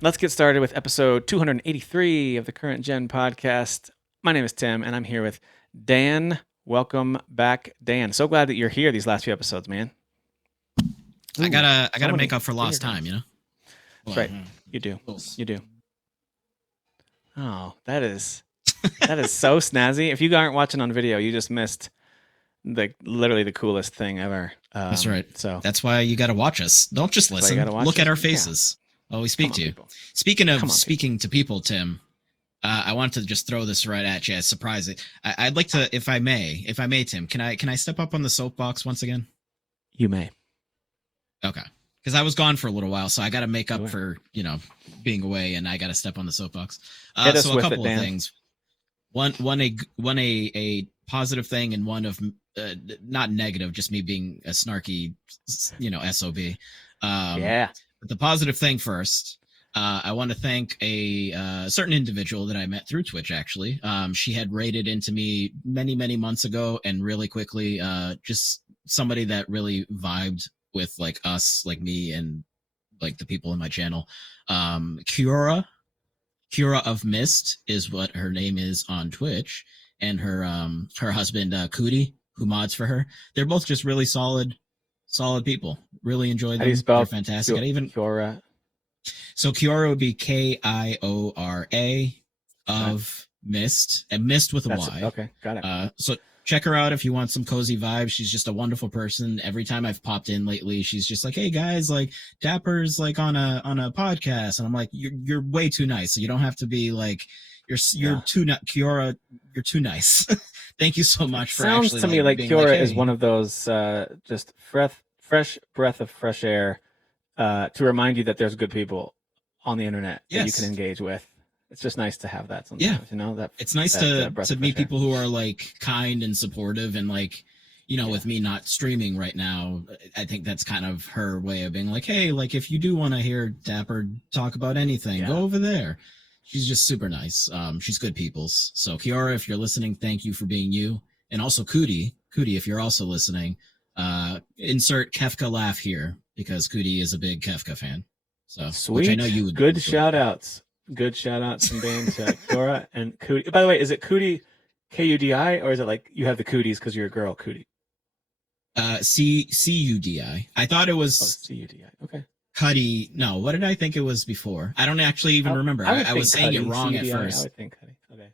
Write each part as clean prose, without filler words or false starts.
let's get started with episode 283 of the Current Gen podcast. My name is Tim, and I'm here with Dan. Welcome back, Dan. So glad that you're here these last few episodes, man. I gotta so many make up for lost video time, games. you know. That's Well, right. You do. close. You do. Oh, that is so snazzy. If you aren't watching on video, you just missed literally the coolest thing ever. That's right. So That's why you got to watch us. Don't just That's why you listen. gotta watch Look at us. our Yeah. faces while we speak Come on, to you. people. Speaking of Come on, speaking to people, Tim, I wanted to just throw this right at you. Surprise it. I'd like to, if I may, Tim, can I step up on the soapbox once again? You may. Okay. Because I was gone for a little while, so I got to make up Sure. for being away, and I got to step on the soapbox. Hit us So a with it, couple of Dan. things. One a positive thing, and one of not negative, just me being a snarky, sob. Yeah. But the positive thing first. I want to thank a certain individual that I met through Twitch. Actually, she had raided into me many months ago, and really quickly, just somebody that really vibed with like us, like me, and like the people in my channel. Kiora of Mist is what her name is on Twitch, and her husband Cootie, who mods for her. They're both just really solid people. Really enjoy them. How do you spell They're fantastic. Kiora? So Kiora would be Kiora of Mist, and Mist with a Y. Okay, got it. So check her out if you want some cozy vibes. She's just a wonderful person. Every time I've popped in lately, she's just like, "Hey guys, like Dapper's like on a podcast," and I'm like, "You're way too nice. So you don't have to be like you're too Kiora. You're too nice." Thank you so much for Sounds actually to me like being Kiora like, is "Hey." one of those just fresh breath of fresh air to remind you that there's good people on the internet that you Yes. can engage with. It's just nice to have that sometimes, that It's nice that, breath to of meet fresh air. people who are like kind and supportive, and like with me not streaming right now, I think that's kind of her way of being like, hey, like if you do want to hear Dapper talk about anything, go over there. She's just super nice. She's good people's. So Kiara, if you're listening, thank you for being you. And also Cootie, if you're also listening, insert Kefka laugh here, because Cootie is a big Kefka fan. So Sweet. Which I know you would. Good shout outs. Good shout outs from Dan to Kiora and Cootie. By the way, is it Cootie Kudi, or is it like you have the cooties because you're a girl, Cootie? Cudi. I thought it was Cudi. Okay. Cuddy. No, what did I think it was before? I don't actually even remember. I was saying Cuddy, it wrong C-U-D-I. at first. I would think Cuddy. Okay.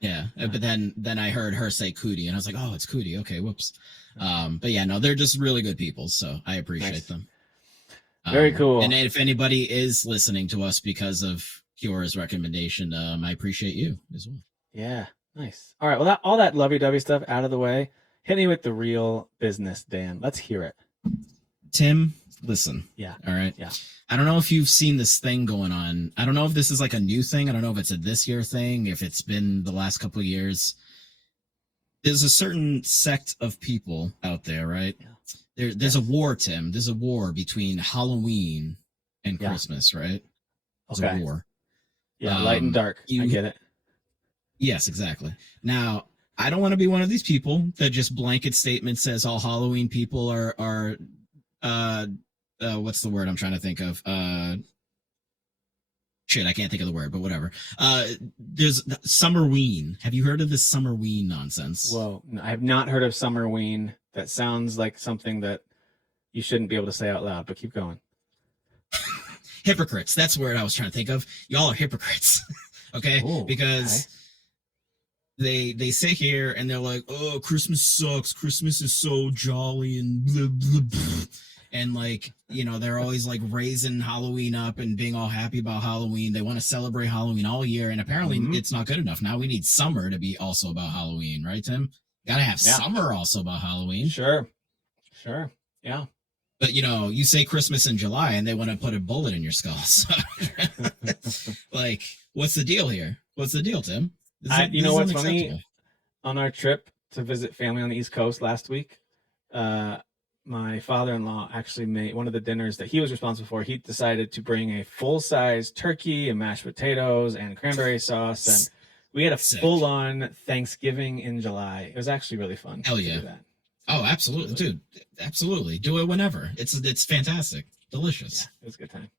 Yeah, but then I heard her say Cootie, and I was like, oh, it's Cootie. Okay, whoops. But yeah, no, they're just really good people, so I appreciate them. Very cool. And if anybody is listening to us because of Kiora's recommendation, I appreciate you as well. Yeah, nice. All right, well, all that lovey-dovey stuff out of the way. Hit me with the real business, Dan. Let's hear it. Tim, listen. Yeah. All right. Yeah. I don't know if you've seen this thing going on. I don't know if this is like a new thing. I don't know if it's a this year thing, if it's been the last couple of years. There's a certain sect of people out there, right? Yeah. There's a war, Tim. There's a war between Halloween and Christmas, right? There's a war. Yeah, light and dark. I get it. Yes, exactly. Now, I don't want to be one of these people that just blanket statement says all Halloween people are what's the word I'm trying to think of? Shit, I can't think of the word, but whatever. There's Summerween. Have you heard of this Summerween nonsense? Whoa, no, I have not heard of Summerween. That sounds like something that you shouldn't be able to say out loud, but keep going. Hypocrites. That's the word I was trying to think of. Y'all are hypocrites. Okay? Ooh, because they sit here and they're like, oh, Christmas sucks. Christmas is so jolly and blah, blah, blah. And like, they're always like raising Halloween up and being all happy about Halloween. They want to celebrate Halloween all year. And apparently it's not good enough. Now we need summer to be also about Halloween, right, Tim? Gotta have summer also about Halloween. Sure. Yeah. But you say Christmas in July and they want to put a bullet in your skull. So, like, what's the deal here? What's the deal, Tim? You know what's funny? On our trip to visit family on the East Coast last week, my father-in-law actually made one of the dinners that he was responsible for. He decided to bring a full-size turkey and mashed potatoes and cranberry sauce, and we had a full-on Thanksgiving in July. It was actually really fun. Hell yeah! Oh, absolutely, dude. Absolutely, do it whenever. It's fantastic, delicious. Yeah, it was a good time.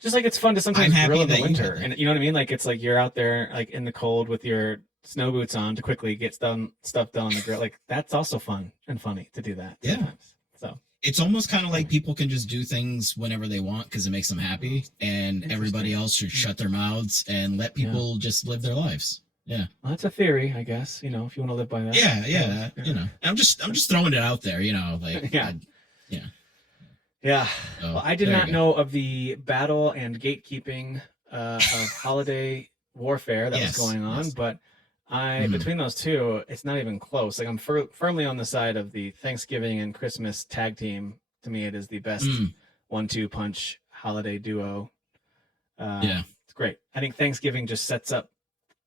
just like it's fun to sometimes I'm happy grill in the that you winter, had and that. you know what I mean. Like it's like you're out there like in the cold with your snow boots on to quickly get stuff done on the grill. Like that's also fun and funny to do that Yeah. sometimes. So It's almost kind of like anyway. people can just do things whenever they want because it makes them happy, and everybody Interesting. else should shut their mouths and let Yeah. people just live their lives. Yeah. Well, that's a theory, I guess. You know, if you want to live by that. Yeah, I guess. yeah, Yeah. I'm just throwing it out there, like Yeah. yeah. Yeah. So Well, I did there you not go. know of the battle and gatekeeping of holiday warfare that was Yes, going on, yes. but Mhm. between those two, it's not even close. Like I'm firmly on the side of the Thanksgiving and Christmas tag team. To me, it is the best Mm, 1-2 punch holiday duo. yeah, It's great. I think Thanksgiving just sets up.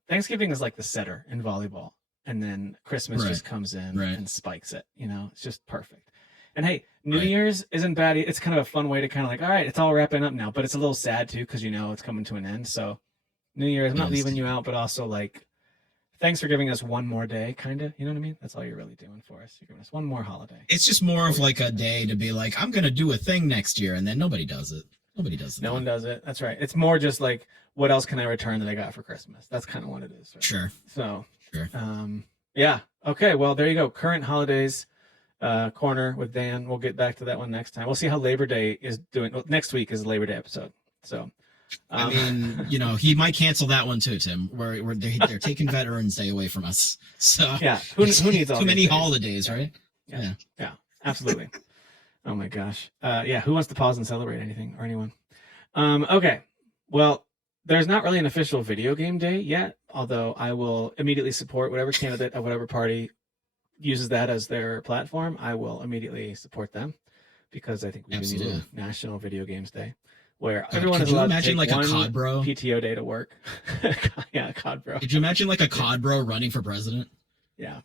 Thanksgiving is like the setter in volleyball, and then Christmas right, just comes in right, and spikes it. You know, it's just perfect. And hey, New right. Year's isn't bad. It's kind of a fun way to kind of like, all right, it's all wrapping up now, but it's a little sad too because you know it's coming to an end. So New Year's, I'm not Yes. leaving you out, but also like, thanks for giving us one more day, kind of. You know what I mean? That's all you're really doing for us. You're giving us one more holiday It's just more before of we like a forget. day to be like, I'm gonna do a thing next year, and then nobody does it. Nobody does it No one then. does it. That's right. It's more just like, what else can I return that I got for Christmas? That's kind of what it is, right? Sure, So, sure. um, yeah. Okay. Well, there you go. Current holidays corner with Dan. We'll get back to that one next time. We'll see how Labor Day is doing. Well, next week is the Labor Day episode. So, I um, mean, he might cancel that one too, Tim. Where they're taking Veterans Day away from us, so yeah. it's Who needs all too these many days? holidays, Yeah. right? Yeah. Yeah. Yeah. Absolutely. Oh my gosh. Yeah. Who wants to pause and celebrate anything or anyone? Okay. Well, there's not really an official video game day yet, although I will immediately support whatever candidate of whatever party uses that as their platform. I will immediately support them because I think we do need Absolutely. a national video games day where God, everyone could is you allowed to imagine take like a one COD bro? PTO day to work. Yeah, COD bro. Could you imagine like a COD bro running for president? Yeah.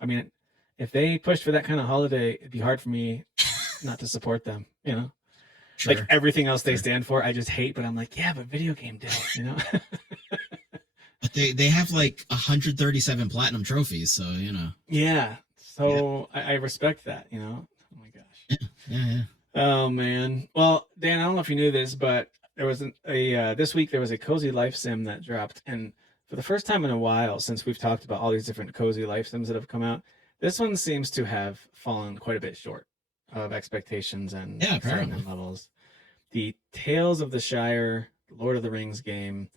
I mean, if they pushed for that kind of holiday, it'd be hard for me not to support them, you know? Like Sure, everything else they sure. stand for, I just hate, but I'm like, yeah, but video game day, you know? But they have like 137 platinum trophies, so Yeah. Yeah, So I respect that, you know? Oh my gosh. yeah, yeah, yeah. Oh man. Well, Dan, I don't know if you knew this, but there was this week there was a cozy life sim that dropped, and for the first time in a while, since we've talked about all these different cozy life sims that have come out, this one seems to have fallen quite a bit short of expectations and Yeah, excitement apparently. levels. The Tales of the Shire, Lord of the Rings game.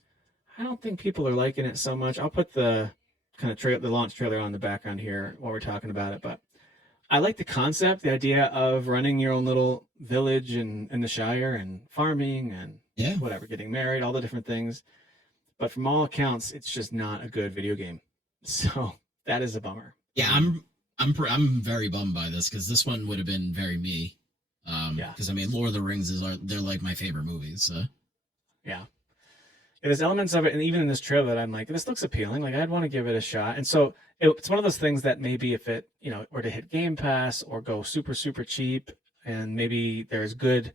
I don't think people are liking it so much. I'll put the kind of the launch trailer on the background here while we're talking about it, but I like the concept, the idea of running your own little village in the Shire and farming and Yeah, whatever, getting married, all the different things. But from all accounts, it's just not a good video game. So that is a bummer. yeah. I'm very bummed by this because this one would have been very me. Yeah, Because I mean, Lord of the Rings they're like my favorite movies. So yeah. There's elements of it, and even in this trailer, that I'm like, this looks appealing. Like I'd want to give it a shot. And so it's one of those things that maybe if it, were to hit Game Pass or go super super cheap, and maybe there's good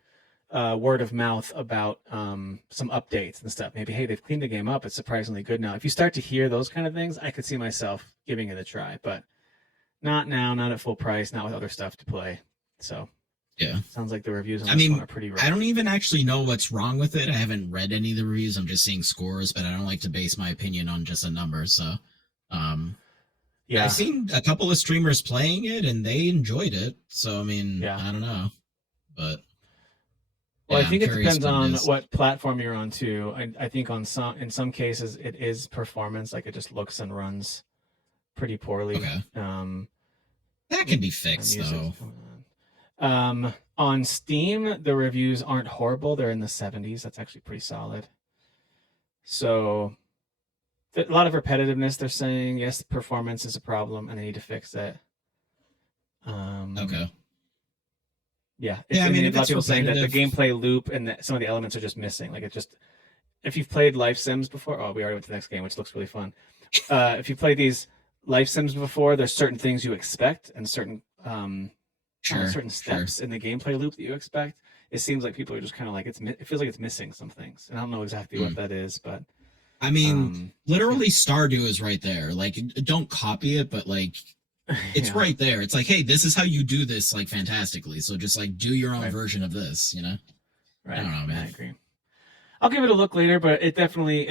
word of mouth about some updates and stuff. Maybe hey, they've cleaned the game up. It's surprisingly good now. If you start to hear those kind of things, I could see myself giving it a try, but not now, not at full price, not with other stuff to play. So yeah. sounds like the reviews on I this one mean, are pretty I don't rough. even actually know what's wrong with it. I haven't read any of the reviews. I'm just seeing scores, but I don't like to base my opinion on just a number. So, um, I've Yeah, seen a couple of streamers playing it and they enjoyed it. So, I mean, yeah. I don't know, but Well, I yeah, I'm think it curious depends what it on is. what platform you're on too. I think in some cases it is performance, like it just looks and runs pretty poorly. Okay, that can Ooh, be my fixed music's though. coming on. On Steam, the reviews aren't horrible. They're in the 70s. That's actually pretty solid. So a lot of repetitiveness. They're saying yes, performance is a problem, and they need to fix it. Um, Okay. yeah, Yeah, I and mean, a if lot of it's people saying that the repetitive, gameplay loop and some of the elements are just missing. Like it just, if you've played Life Sims before, oh, we already went to the next game, which looks really fun. If you play these Life Sims before, there's certain things you expect and certain sure, certain sure. steps in the gameplay loop that you expect. It seems like people are just kind of like it feels like it's missing some things, and I don't know exactly what Hmm. that is, but I mean, yeah, literally, Stardew is right there. Like, don't copy it, but like, it's yeah, right there. It's like, hey, this is how you do this, like, fantastically. So just like do your own right, version of this. I right. don't know, Yeah, I man. agree. I'll give it a look later, but it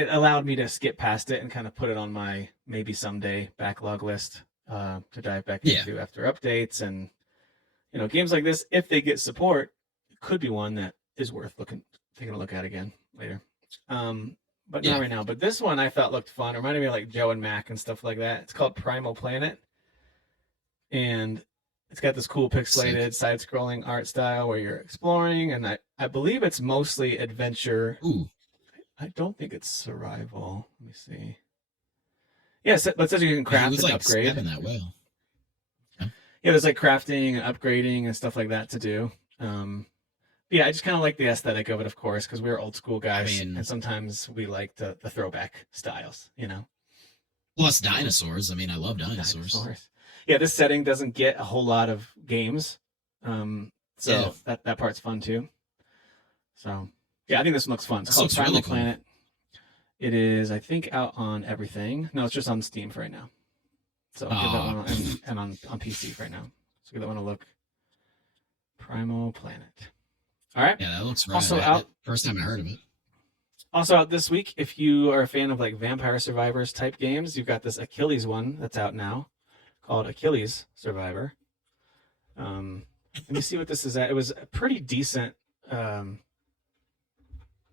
allowed me to skip past it and kind of put it on my maybe someday backlog list to dive back Yeah. into after updates. And games like this, if they get support, could be one that is worth taking a look at again later. But not right now. But this one I thought looked fun. It reminded me of like Joe and Mac and stuff like that. It's called Primal Planet, and it's got this cool pixelated side-scrolling art style where you're exploring, and I believe it's mostly adventure. Ooh. I don't think it's survival. Let me see. Yes, but it says you can craft and upgrade. That way. Yeah, there's like crafting and upgrading and stuff like that to do. Yeah, I just kind of like the aesthetic of it, of course, because we're old school guys, and sometimes we like the throwback styles, Plus dinosaurs. I mean, I love dinosaurs. Yeah, this setting doesn't get a whole lot of games, so that part's fun too. So yeah, I think this one looks fun. It's called Primal Planet. It is, I think, out on everything. No, it's just on Steam for right now. So give that one and on PC right now. So give that one a look. Primal Planet. All right. Yeah, that looks right. Also out. First time I heard of it. Also out this week, if you are a fan of like Vampire Survivors type games, you've got this Achilles one that's out now called Achilles Survivor. Let me see what this is at. It was a pretty decent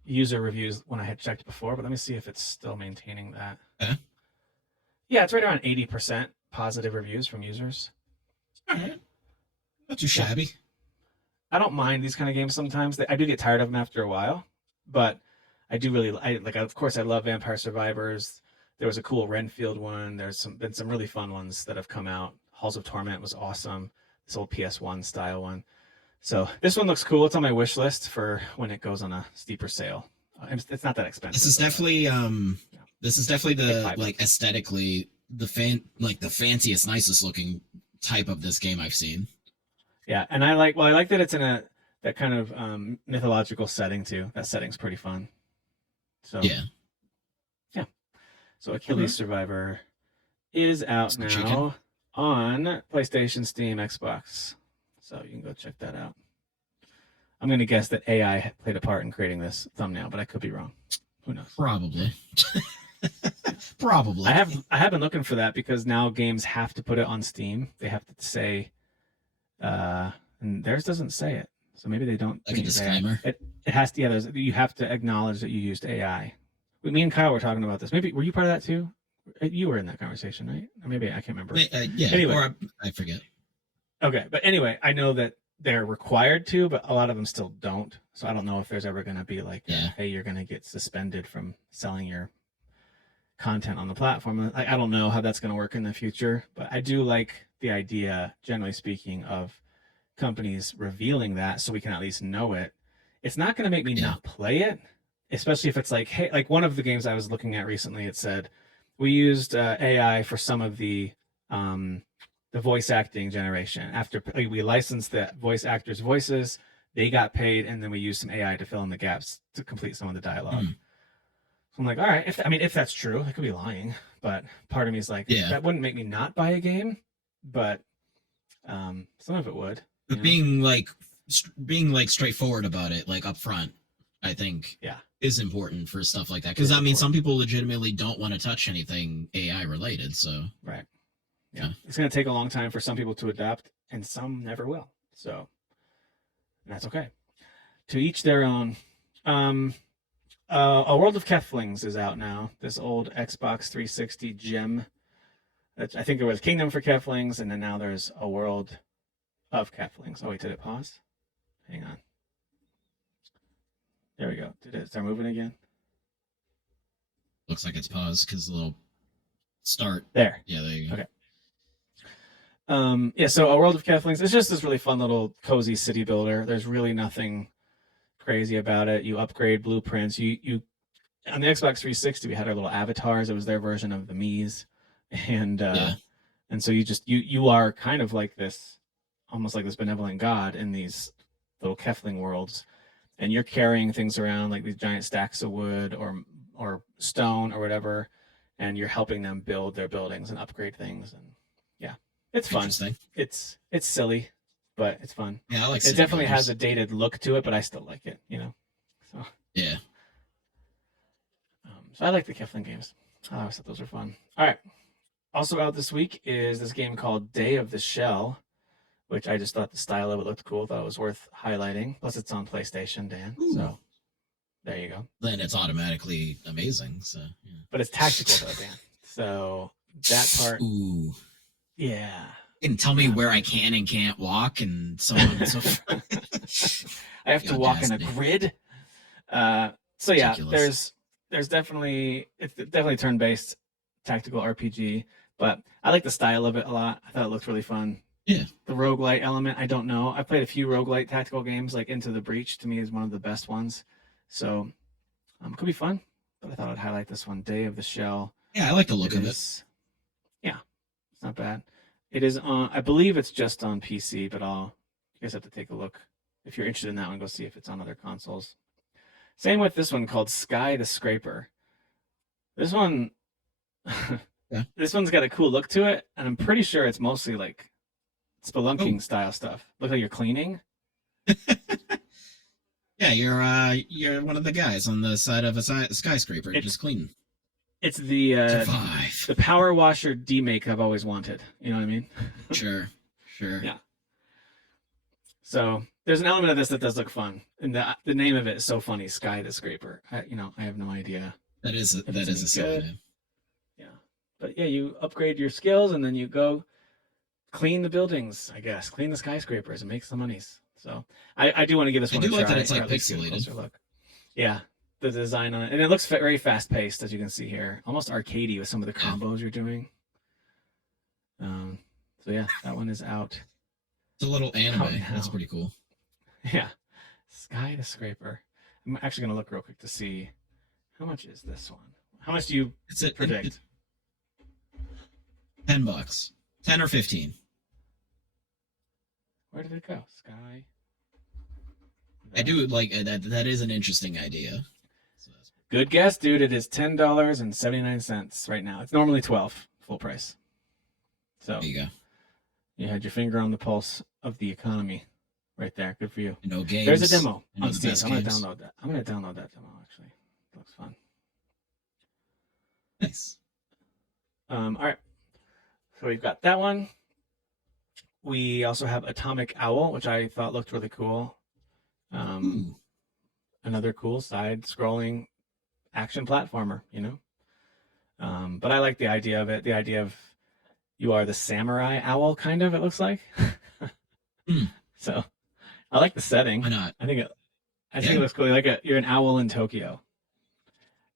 user reviews when I had checked before, but let me see if it's still maintaining that. Yeah, it's right around 80% positive reviews from users. All right. Not too shabby. I don't mind these kind of games sometimes. I do get tired of them after a while, but I do really like. Of course, I love Vampire Survivors. There was a cool Renfield one. There's been some really fun ones that have come out. Halls of Torment was awesome. This old PS1 style one. So this one looks cool. It's on my wish list for when it goes on a steeper sale. It's not that expensive. This is definitely the like aesthetically the fanciest, nicest looking type of this game I've seen. Yeah, and I like that it's in that kind of mythological setting too. That setting's pretty fun. So yeah. So Achilles Survivor is out now on PlayStation, Steam, Xbox. So you can go check that out. I'm going to guess that AI played a part in creating this thumbnail, but I could be wrong. Who knows? Probably. Probably. I have been looking for that because now games have to put it on Steam. They have to say, and theirs doesn't say it, so maybe they don't. Like a disclaimer. It has to. Yeah, you have to acknowledge that you used AI. Me and Kyle were talking about this. Maybe were you part of that too? You were in that conversation, right? Or maybe I can't remember. Yeah. Anyway, or I forget. Okay, but anyway, I know that they're required to, but a lot of them still don't. So I don't know if there's ever going to be like, hey, you're going to get suspended from selling your content on the platform. I don't know how that's going to work in the future, but I do like the idea, generally speaking, of companies revealing that so we can at least know it. It's not going to make me not play it, especially if it's like, hey, like one of the games I was looking at recently, it said we used AI for some of the voice acting generation. After we licensed the voice actors' voices, they got paid, and then we used some AI to fill in the gaps to complete some of the dialogue. So I'm like, all right, if that's true, I could be lying, but part of me is like, that wouldn't make me not buy a game, but some of it would. But being like straightforward about it, like up front, I think is important for stuff like that. Because I mean, some people legitimately don't want to touch anything AI related. So yeah, it's going to take a long time for some people to adapt, and some never will. So that's okay. To each their own. A World of Keflings is out now. This old Xbox 360 gem. I think there was Kingdom for Keflings, and then now there's a World of Keflings. Oh wait, did it pause? Hang on. There we go. Did it start moving again? Looks like it's paused because the little start. There. Yeah, there you go. Okay. So A World of Keflings, it's just this really fun little cozy city builder. There's really nothing crazy about it. You upgrade blueprints. You on the Xbox 360, we had our little avatars. It was their version of the Mii's, and so you are kind of like this, almost like this benevolent god in these little Kefling worlds, and you're carrying things around like these giant stacks of wood or stone or whatever, and you're helping them build their buildings and upgrade things. And it's fun. It's silly, but it's fun. Yeah, I like it. Definitely has a dated look to it, but I still like it. So So I like the Kiflin games. I always thought those were fun. All right. Also out this week is this game called Day of the Shell, which I just thought the style of it looked cool. Thought it was worth highlighting. Plus, it's on PlayStation, Dan. Ooh. So there you go. Then it's automatically amazing. So, yeah. But it's tactical, though, Dan. So that part. Ooh. Yeah. And tell me where I can and can't walk and so on and so forth. I have to walk in a grid. So yeah, Ridiculous. there's definitely it's definitely turn-based tactical RPG, but I like the style of it a lot. I thought it looked really fun. Yeah. The roguelite element, I don't know. I played a few roguelite tactical games, like Into the Breach to me is one of the best ones. So could be fun. But I thought I'd highlight this one, Day of the Shell. Yeah, I like the look of it. Yeah, it's not bad. It is on, I believe it's just on PC, but you guys have to take a look. If you're interested in that one, go see if it's on other consoles. Same with this one called Sky the Scraper. This one, Yeah. This one's got a cool look to it, and I'm pretty sure it's mostly like spelunking style stuff. Look like you're cleaning. Yeah, you're one of the guys on the side of a skyscraper, just cleaning. It's the power washer demake I've always wanted. You know what I mean? Sure. Yeah. So there's an element of this that does look fun, and the name of it is so funny, Sky the Scraper. I have no idea. That is a silly name. Yeah, but yeah, you upgrade your skills, and then you go clean the buildings. I guess clean the skyscrapers and make some monies. So I do want to give this one a try. I do like that it's like pixelated. Look. Yeah, the design on it, and it looks very fast paced, as you can see here, almost arcadey with some of the combos you're doing. So yeah, that one is out. It's a little anime. That's pretty cool. Yeah. Sky the Scraper. I'm actually going to look real quick to see how much is this one. How much do you predict? $10. 10 or 15. Where did it go? Sky. I do like that. That is an interesting idea. Good guess, dude. It is $10.79 right now. It's normally $12 full price. So there you go. You had your finger on the pulse of the economy right there. Good for you. No games. There's a demo on Steam. I'm going to download that. I'm going to download that demo, actually. It looks fun. Nice. All right. So we've got that one. We also have Atomic Owl, which I thought looked really cool. Another cool side-scrolling action platformer, But I like the idea of it. The idea of you are the samurai owl, kind of, it looks like. So I like the setting. Why not? I think it looks cool. You're an owl in Tokyo.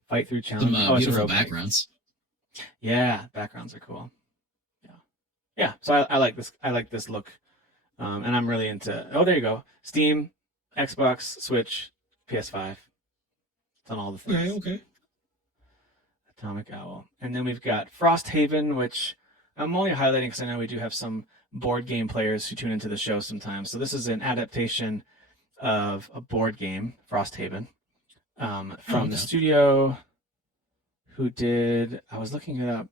Fight through challenges. Some beautiful backgrounds. Yeah, backgrounds are cool. Yeah. So I like this. I like this look, and I'm really into. Oh, there you go. Steam, Xbox, Switch, PS5. It's on all the things. Okay. Atomic Owl, and then we've got Frosthaven, which I'm only highlighting because I know we do have some board game players who tune into the show sometimes. So this is an adaptation of a board game, Frosthaven, from the studio who did. I was looking it up.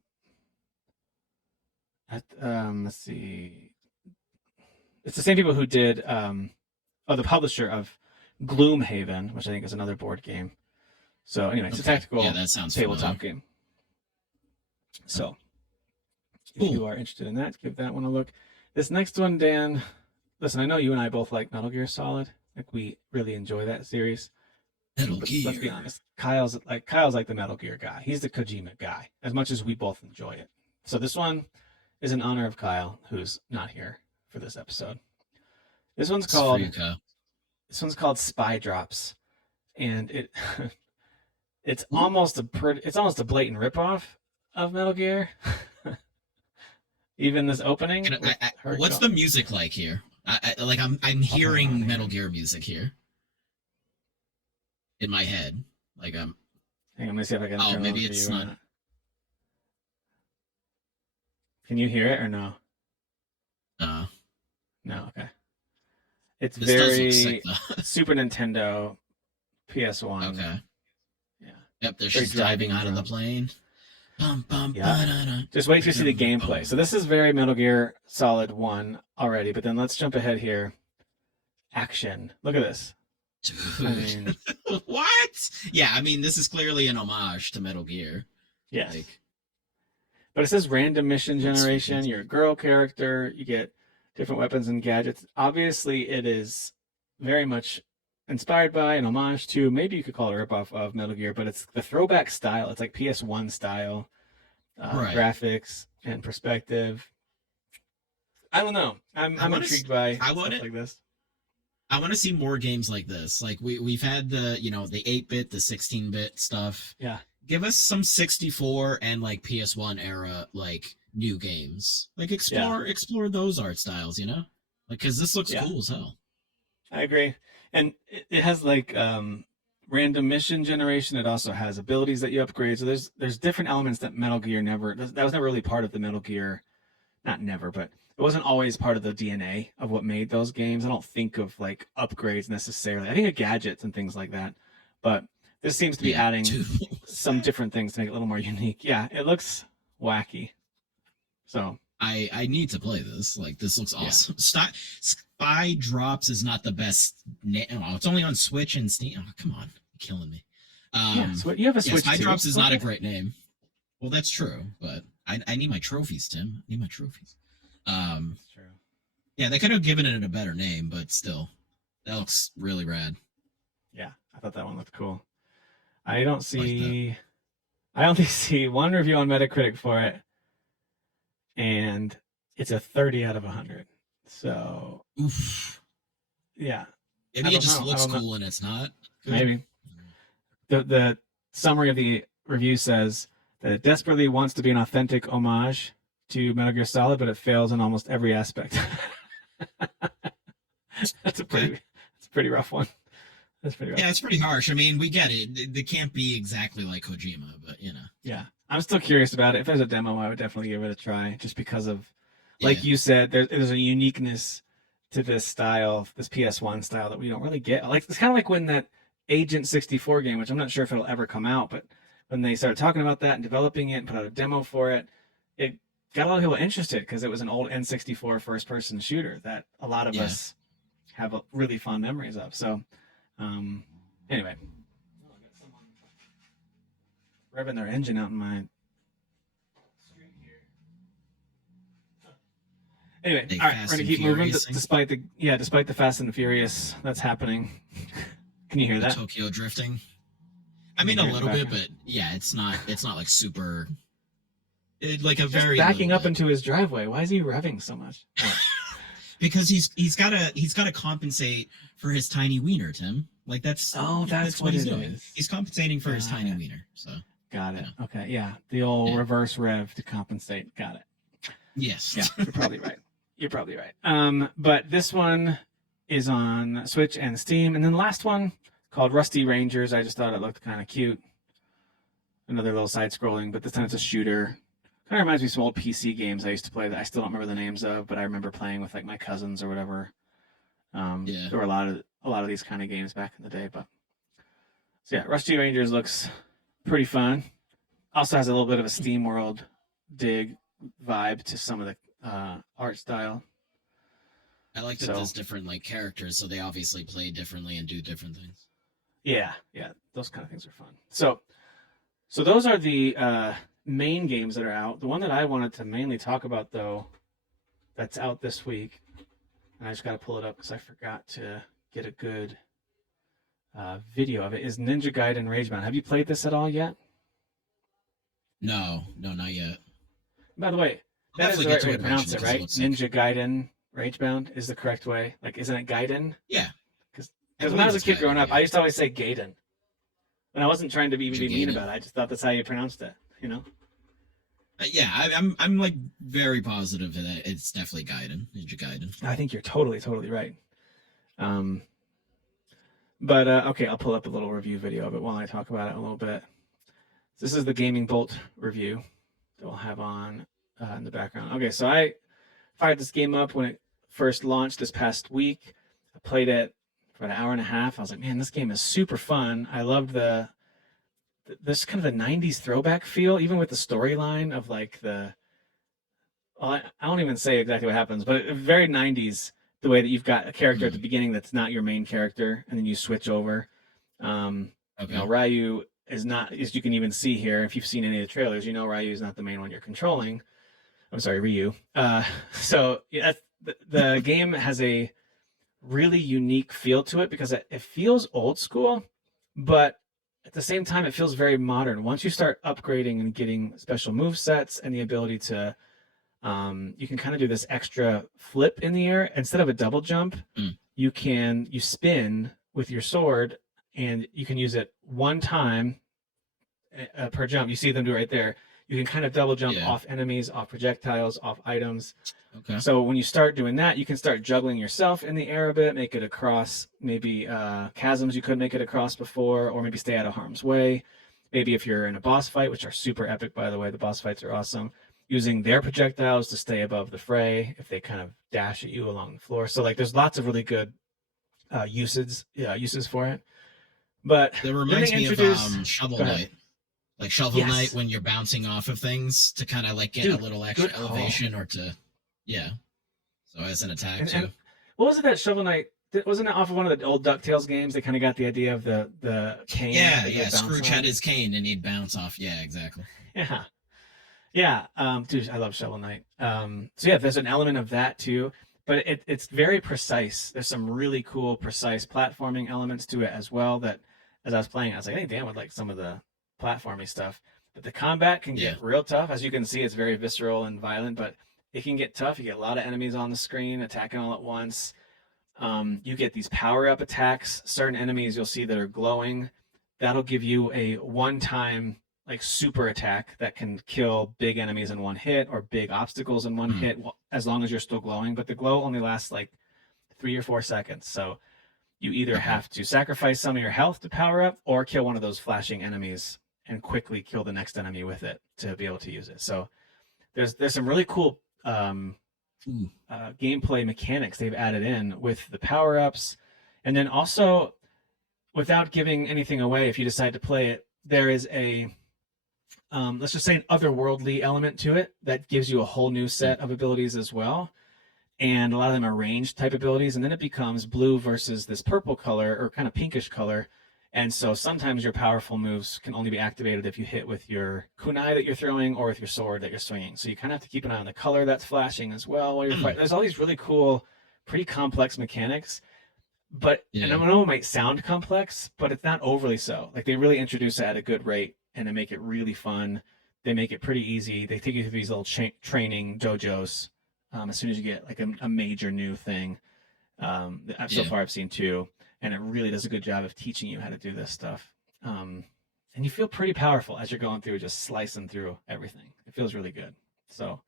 Let's see. It's the same people who did. The publisher of Gloomhaven, which I think is another board game. So anyway, it's a tactical tabletop game. So if you are interested in that, give that one a look. This next one, Dan, listen, I know you and I both like Metal Gear Solid. Like we really enjoy that series. Metal Gear. Let's be honest. Kyle's like the Metal Gear guy. He's the Kojima guy, as much as we both enjoy it. So this one is in honor of Kyle, who's not here for this episode. This one's called Spy Drops, and it's almost a blatant ripoff of Metal Gear. Even this opening. What's the music like here? I'm hearing Metal Gear music here in my head. Like I'm gonna see if I can. Oh, maybe it's not. Can you hear it or no? No. Okay. It's very Super Nintendo, PS1. Okay. Yeah. Yep. They're just driving out of the plane. Yeah. Just wait to see the gameplay. So this is very Metal Gear Solid 1 already, but then let's jump ahead here. Action. Look at this. I Dude. mean, What? Yeah, I mean, this is clearly an homage to Metal Gear. yes. Like, But it says random mission looks generation. fantastic. You're a girl character. You get different weapons and gadgets. Obviously, it is very much inspired by an homage to, maybe you could call it a ripoff of Metal Gear, but it's the throwback style. It's like PS1 style Right. graphics and perspective. I don't know. I I'm want to. intrigued by I want stuff it. like this. I want to see more games like this. Like we've had the 8-bit, the 16-bit stuff. Yeah, Give us some 64 and like PS1 era like new games. Like yeah, explore those art styles, Like cuz this looks yeah. cool as hell. I agree. And it has like random mission generation. It also has abilities that you upgrade. So there's different elements that Metal Gear never that was never really part of the Metal Gear, not never, but it wasn't always part of the DNA of what made those games. I don't think of like upgrades necessarily. I think of gadgets and things like that. But this seems to be Yeah, adding dude. What was some that? different things to make it a little more unique. Yeah, it looks wacky. So, I need to play this. Like this looks yeah. awesome. Spy Drops is not the best. Oh, it's only on Switch and Steam. Oh, come on, you're killing me. Yeah, so you have a Yeah, Switch Spy too. Drops is not a Okay. great name. Well, that's true, but I need my trophies, Tim. I need my trophies. Um, That's true. yeah, they could have given it a better name, but still, that looks really rad. Yeah, I thought that one looked cool. I don't Like that. see I only see one review on Metacritic for it, and it's a 30 out of 100. So, Oof. yeah, I Maybe it don't just know. I looks don't know. cool and it's not good. Maybe. The summary of the review says that it desperately wants to be an authentic homage to Metal Gear Solid, but it fails in almost every aspect. That's a Okay. pretty rough one. That's pretty rough. Yeah, it's pretty harsh. I mean, we get it. They can't be exactly like Kojima, but Yeah. I'm still curious about it. If there's a demo, I would definitely give it a try just because of, yeah, like you said, there's a uniqueness to this style, this PS1 style that we don't really get. Like it's kind of like when that Agent 64 game, which I'm not sure if it'll ever come out, but when they started talking about that and developing it and put out a demo for it, it got a lot of people interested because it was an old N64 first-person shooter that a lot of yeah. us have really fond memories of. So, um, anyway, oh, I got someone revving their engine out in my street here. Anyway, They all right, we're Fast gonna and keep moving Furious thing, despite the Fast and the Furious that's happening. Can you hear the that? Tokyo drifting. I You can mean, a hear it in the little bit, background. but yeah, it's not like super. Like a He's just very backing little up bit. into his driveway. Why is he revving so much? Oh, Because he's gotta compensate for his tiny wiener, Tim. Like oh, that's that's what what he's it doing. is. He's compensating for his Got tiny it. wiener. So Got you it. know, Okay, yeah, the old yeah. reverse rev to compensate. Got it. Yes. Yeah, you're probably right. You're probably right. But this one is on Switch and Steam, and then the last one called Rusty Rangers. I just thought it looked kind of cute. Another little side scrolling, but this time it's a shooter. Kind of reminds me of some old PC games I used to play that I still don't remember the names of, but I remember playing with like my cousins or whatever. Yeah. There were a lot of these kind of games back in the day, but so yeah, Rusty Rangers looks pretty fun. Also has a little bit of a Steam World dig vibe to some of the art style. I like that So there's different like characters, so they obviously play differently and do different things. yeah, those kind of things are fun. So those are the main games that are out. The one that I wanted to mainly talk about though, that's out this week, and I just got to pull it up because I forgot to get a good video of it, is Ninja Gaiden Ragebound. Have you played this at all yet? No, no, not yet. By the way, I'll that is definitely the get right to way it to pronounce eventually it, because it right? looks sick. Ninja Gaiden Ragebound is the correct way. Like, isn't it Gaiden? Yeah, Because I when I believe was a it's kid growing Gaiden. up, Yeah, I used to always say Gaiden. And I wasn't trying to be Ninja mean Gaiden. about it. I just thought that's how you pronounced it, you know? Yeah, I'm like very positive that it's definitely Gaiden, Ninja Gaiden. I think you're totally right. Um, but okay, I'll pull up a little review video of it while I talk about it a little bit. This is the Gaming Bolt review that we'll have on in the background. Okay, so I fired this game up when it first launched this past week. I played it for an hour and a half. I was like, man, this game is super fun. I loved this kind of the 90s throwback feel, even with the storyline of like the, well, I won't even say exactly what happens, but very 90s the way that you've got a character at the Mm. beginning that's not your main character, and then you switch over. Okay. Ryu is not, as you can even see here, if you've seen any of the trailers, Ryu is not the main one you're controlling. I'm sorry, Ryu. So yeah, the game has a really unique feel to it because it feels old school, but at the same time, it feels very modern. Once you start upgrading and getting special move sets and the ability to, you can kind of do this extra flip in the air instead of a double jump. Mm. You spin with your sword, and you can use it one time per jump. You see them do it right there. You can kind of double jump off enemies, off projectiles, off items. Okay. So when you start doing that, you can start juggling yourself in the air a bit, make it across maybe chasms you couldn't make it across before, or maybe stay out of harm's way. Maybe if you're in a boss fight, which are super epic, by the way, the boss fights are awesome, using their projectiles to stay above the fray if they kind of dash at you along the floor. So like there's lots of really good uses for it. But it reminds me of Shovel Knight. Like Shovel Knight when you're bouncing off of things to kind of like get a little extra elevation or to, so as an attack too. And what was it that Shovel Knight, wasn't it off of one of the old DuckTales games? They kind of got the idea of the cane. Yeah. Scrooge had his cane and he'd bounce off. Yeah, exactly. Yeah. Dude, I love Shovel Knight. So yeah, there's an element of that too, but it's very precise. There's some really cool, precise platforming elements to it as well that as I was playing, I was like, I think Dan would like some of the platformy stuff. But the combat can get real tough. As you can see, it's very visceral and violent, but it can get tough. You get a lot of enemies on the screen attacking all at once. You get these power-up attacks. Certain enemies you'll see that are glowing. That'll give you a one-time like super attack that can kill big enemies in one hit or big obstacles in one hit as long as you're still glowing. But the glow only lasts like 3 or 4 seconds. So you either have to sacrifice some of your health to power up or kill one of those flashing enemies and quickly kill the next enemy with it to be able to use it. So there's some really cool gameplay mechanics they've added in with the power-ups. And then also, without giving anything away, if you decide to play it, there is a, let's just say an otherworldly element to it that gives you a whole new set of abilities as well. And a lot of them are ranged type abilities. And then it becomes blue versus this purple color or kind of pinkish color. And so sometimes your powerful moves can only be activated if you hit with your kunai that you're throwing or with your sword that you're swinging. So you kind of have to keep an eye on the color that's flashing as well while you're fighting. There's all these really cool, pretty complex mechanics. But and I know it might sound complex, but it's not overly so. Like they really introduce it at a good rate and they make it really fun. They make it pretty easy. They take you through these little training dojos as soon as you get like a major new thing. So far I've seen 2. And it really does a good job of teaching you how to do this stuff. And you feel pretty powerful as you're going through, just slicing through everything. It feels really good. So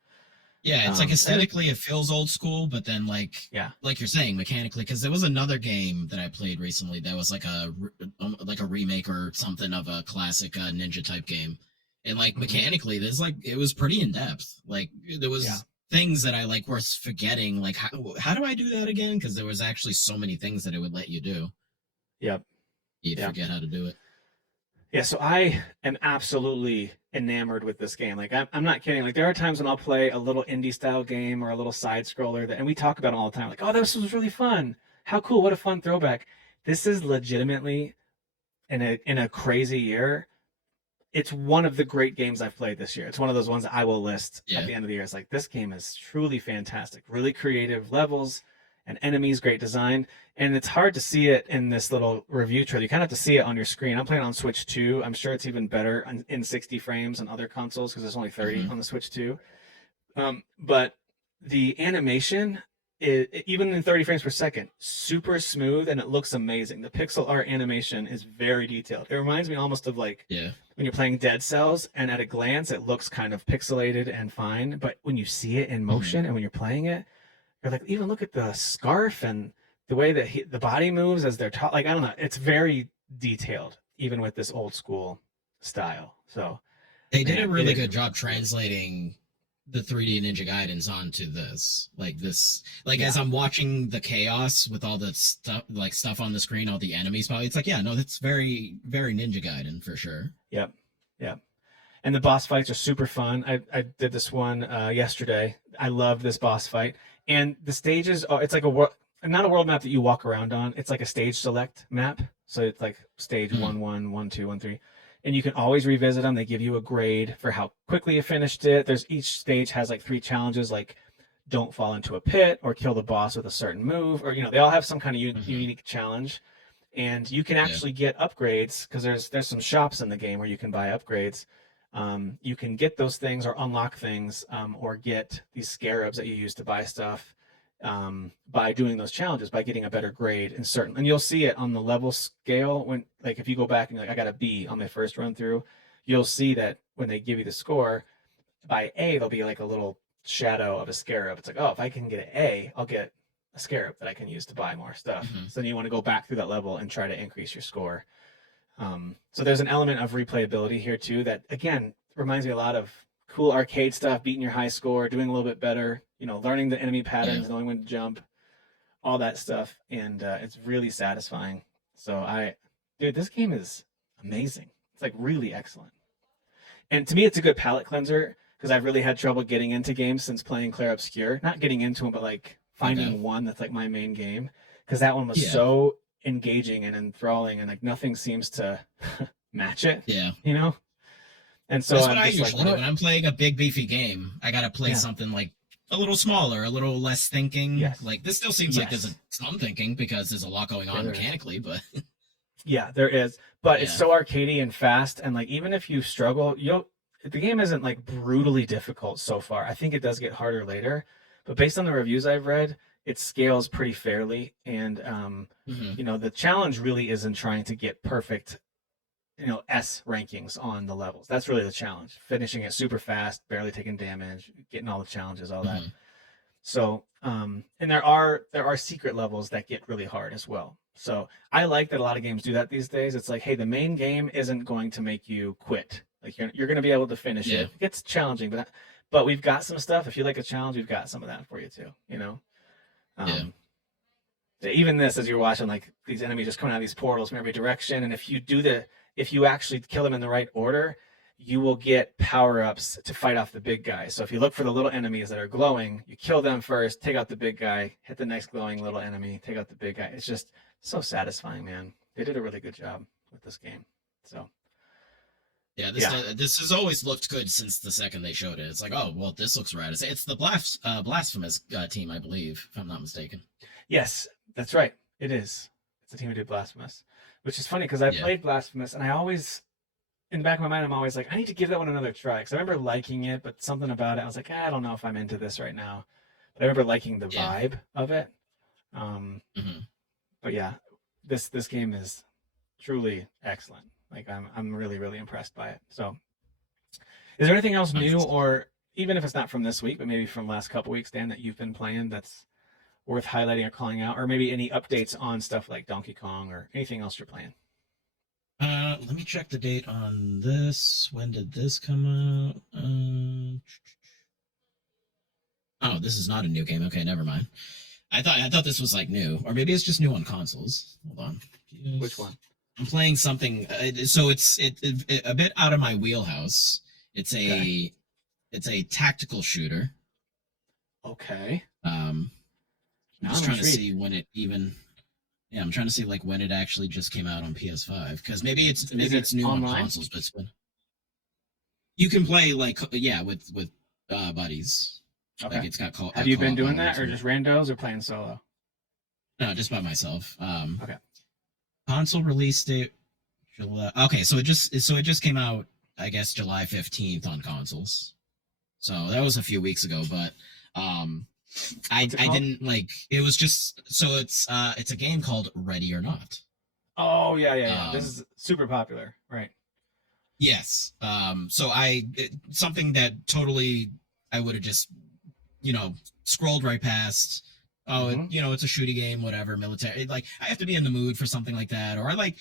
yeah, it's like aesthetically it feels old school, but then like you're saying mechanically, because there was another game that I played recently that was like a remake or something of a classic ninja type game, and like mechanically, there's like it was pretty in depth. Like there was things that I like were forgetting, like how do I do that again? Because there was actually so many things that it would let you do. Yep. You'd forget how to do it. Yeah, so I am absolutely enamored with this game. Like I'm not kidding. Like there are times when I'll play a little indie style game or a little side scroller and we talk about it all the time. Like, oh, this was really fun. How cool! What a fun throwback. This is legitimately in a crazy year. It's one of the great games I've played this year. It's one of those ones that I will list at the end of the year. It's like, this game is truly fantastic. Really creative levels and enemies, great design. And it's hard to see it in this little review trailer. You kind of have to see it on your screen. I'm playing on Switch 2. I'm sure it's even better in 60 frames on other consoles because there's only 30 on the Switch 2. But the animation, even in 30 frames per second, super smooth and it looks amazing. The pixel art animation is very detailed. It reminds me almost of like when you're playing Dead Cells and at a glance it looks kind of pixelated and fine, but when you see it in motion and when you're playing it, you're like, even look at the scarf and the way that the body moves as they're taught. Like, I don't know, it's very detailed even with this old school style. So they did a really good job translating the 3D Ninja Gaidens onto this. As I'm watching the chaos with all the stuff on the screen, all the enemies, it's like, that's very, very Ninja Gaiden for sure. Yep. And the boss fights are super fun. I did this one yesterday. I love this boss fight. And the stages are, it's like not a world map that you walk around on. It's like a stage select map. So it's like stage Mhm. 1, 1, 1, 2, 1, 3. And you can always revisit them. They give you a grade for how quickly you finished it. There's each stage has like 3 challenges, like don't fall into a pit or kill the boss with a certain move, or they all have some kind of Mhm. unique challenge. And you can Yeah. actually get upgrades because there's some shops in the game where you can buy upgrades. You can get those things or unlock things, or get these scarabs that you use to buy stuff, by doing those challenges, by getting a better grade in certain. And you'll see it on the level scale when, like, if you go back and you're like, I got a B on my first run through, you'll see that when they give you the score by A, there'll be like a little shadow of a scarab. It's like, oh, if I can get an A, I'll get a scarab that I can use to buy more stuff. Mhm. So then you want to go back through that level and try to increase your score. So there's an element of replayability here too that again reminds me a lot of cool arcade stuff, beating your high score, doing a little bit better, learning the enemy Yeah. patterns, knowing when to jump, all that stuff, and it's really satisfying. So dude, this game is amazing. It's like really excellent, and to me, it's a good palate cleanser because I've really had trouble getting into games since playing Clair Obscur. Not getting into them, but like Okay. finding one that's like my main game because that one was Yeah. so engaging and enthralling, and like nothing seems to match it, Yeah. you know. And so That's what I'm I just like, usually do what? when I'm playing a big beefy game. I gotta play Yeah. something like a little smaller, a little less thinking. Yes. Like this still seems like there's Yes. some thinking because there's a lot going Yeah, on there is. mechanically, but Yeah, there is. But it's yeah. so arcadey and fast, and like even if you struggle, you'll the game isn't like brutally difficult so far. I think it does get harder later, but based on the reviews I've read, it scales pretty fairly. And Hmm. the challenge really isn't trying to get perfect, S rankings on the levels. That's really the challenge. Finishing it super fast, barely taking damage, getting all the challenges, all that. Hmm. So, and there are secret levels that get really hard as well. So I like that a lot of games do that these days. It's like, hey, the main game isn't going to make you quit. Like you're going to be able to finish Yeah. it. It gets challenging, but we've got some stuff. If you like a challenge, we've got some of that for you too. Yeah. Um, even this, as you're watching, like these enemies just coming out of these portals from every direction, and if you actually kill them in the right order, you will get power ups to fight off the big guys. So if you look for the little enemies that are glowing, you kill them first, take out the big guy, hit the next glowing little enemy, take out the big guy. It's just so satisfying, man. They did a really good job with this game. So Yeah, yeah, this has always looked good since the second they showed it. It's like, oh well, this looks rad. It's the blasphemous team, I believe, if I'm not mistaken. yes, that's right. It is. It's the team who did Blasphemous, which is funny because I Yeah, played Blasphemous and I always in the back of my mind, I'm always like, I need to give that one another try because I remember liking it, but something about it, I was like, I don't know if I'm into this right now. But I remember liking the yeah. vibe of it. Um, Hmm. but yeah, this game is truly excellent. Like I'm really really impressed by it. So, is there anything else new, 100%. or even if it's not from this week, but maybe from last couple weeks, Dan, that you've been playing that's worth highlighting or calling out, or maybe any updates on stuff like Donkey Kong or anything else you're playing? Let me check the date on this. When did this come out? Oh, this is not a new game. Okay, never mind. I thought this was like new, or maybe it's just new on consoles. Hold on. Which Yes. one? I'm playing something. So it's a bit out of my wheelhouse. It's Okay. a tactical shooter. Okay. Um, I'm Now just I'm trying to intrigued. see when it even. Yeah, I'm trying to see like when it actually just came out on PS5 because Is maybe it it's new on online? consoles, but you can play like yeah with buddies. Like Okay. it's got Have a you been co-op doing mode that, or too. just randos, or playing solo? No, just by myself. Okay. Console release date July. Okay, so it just came out, I guess, July 15th on consoles. So that was a few weeks ago, but um, What's it I called? didn't like. It was just so it's a game called Ready or Not. Oh yeah, yeah, yeah. This Um, is super popular, right? yes. So something that totally I would have just you know scrolled right past. Oh, Mm-hmm. it's a shooting game, whatever, military. Like I have to be in the mood for something like that, or I like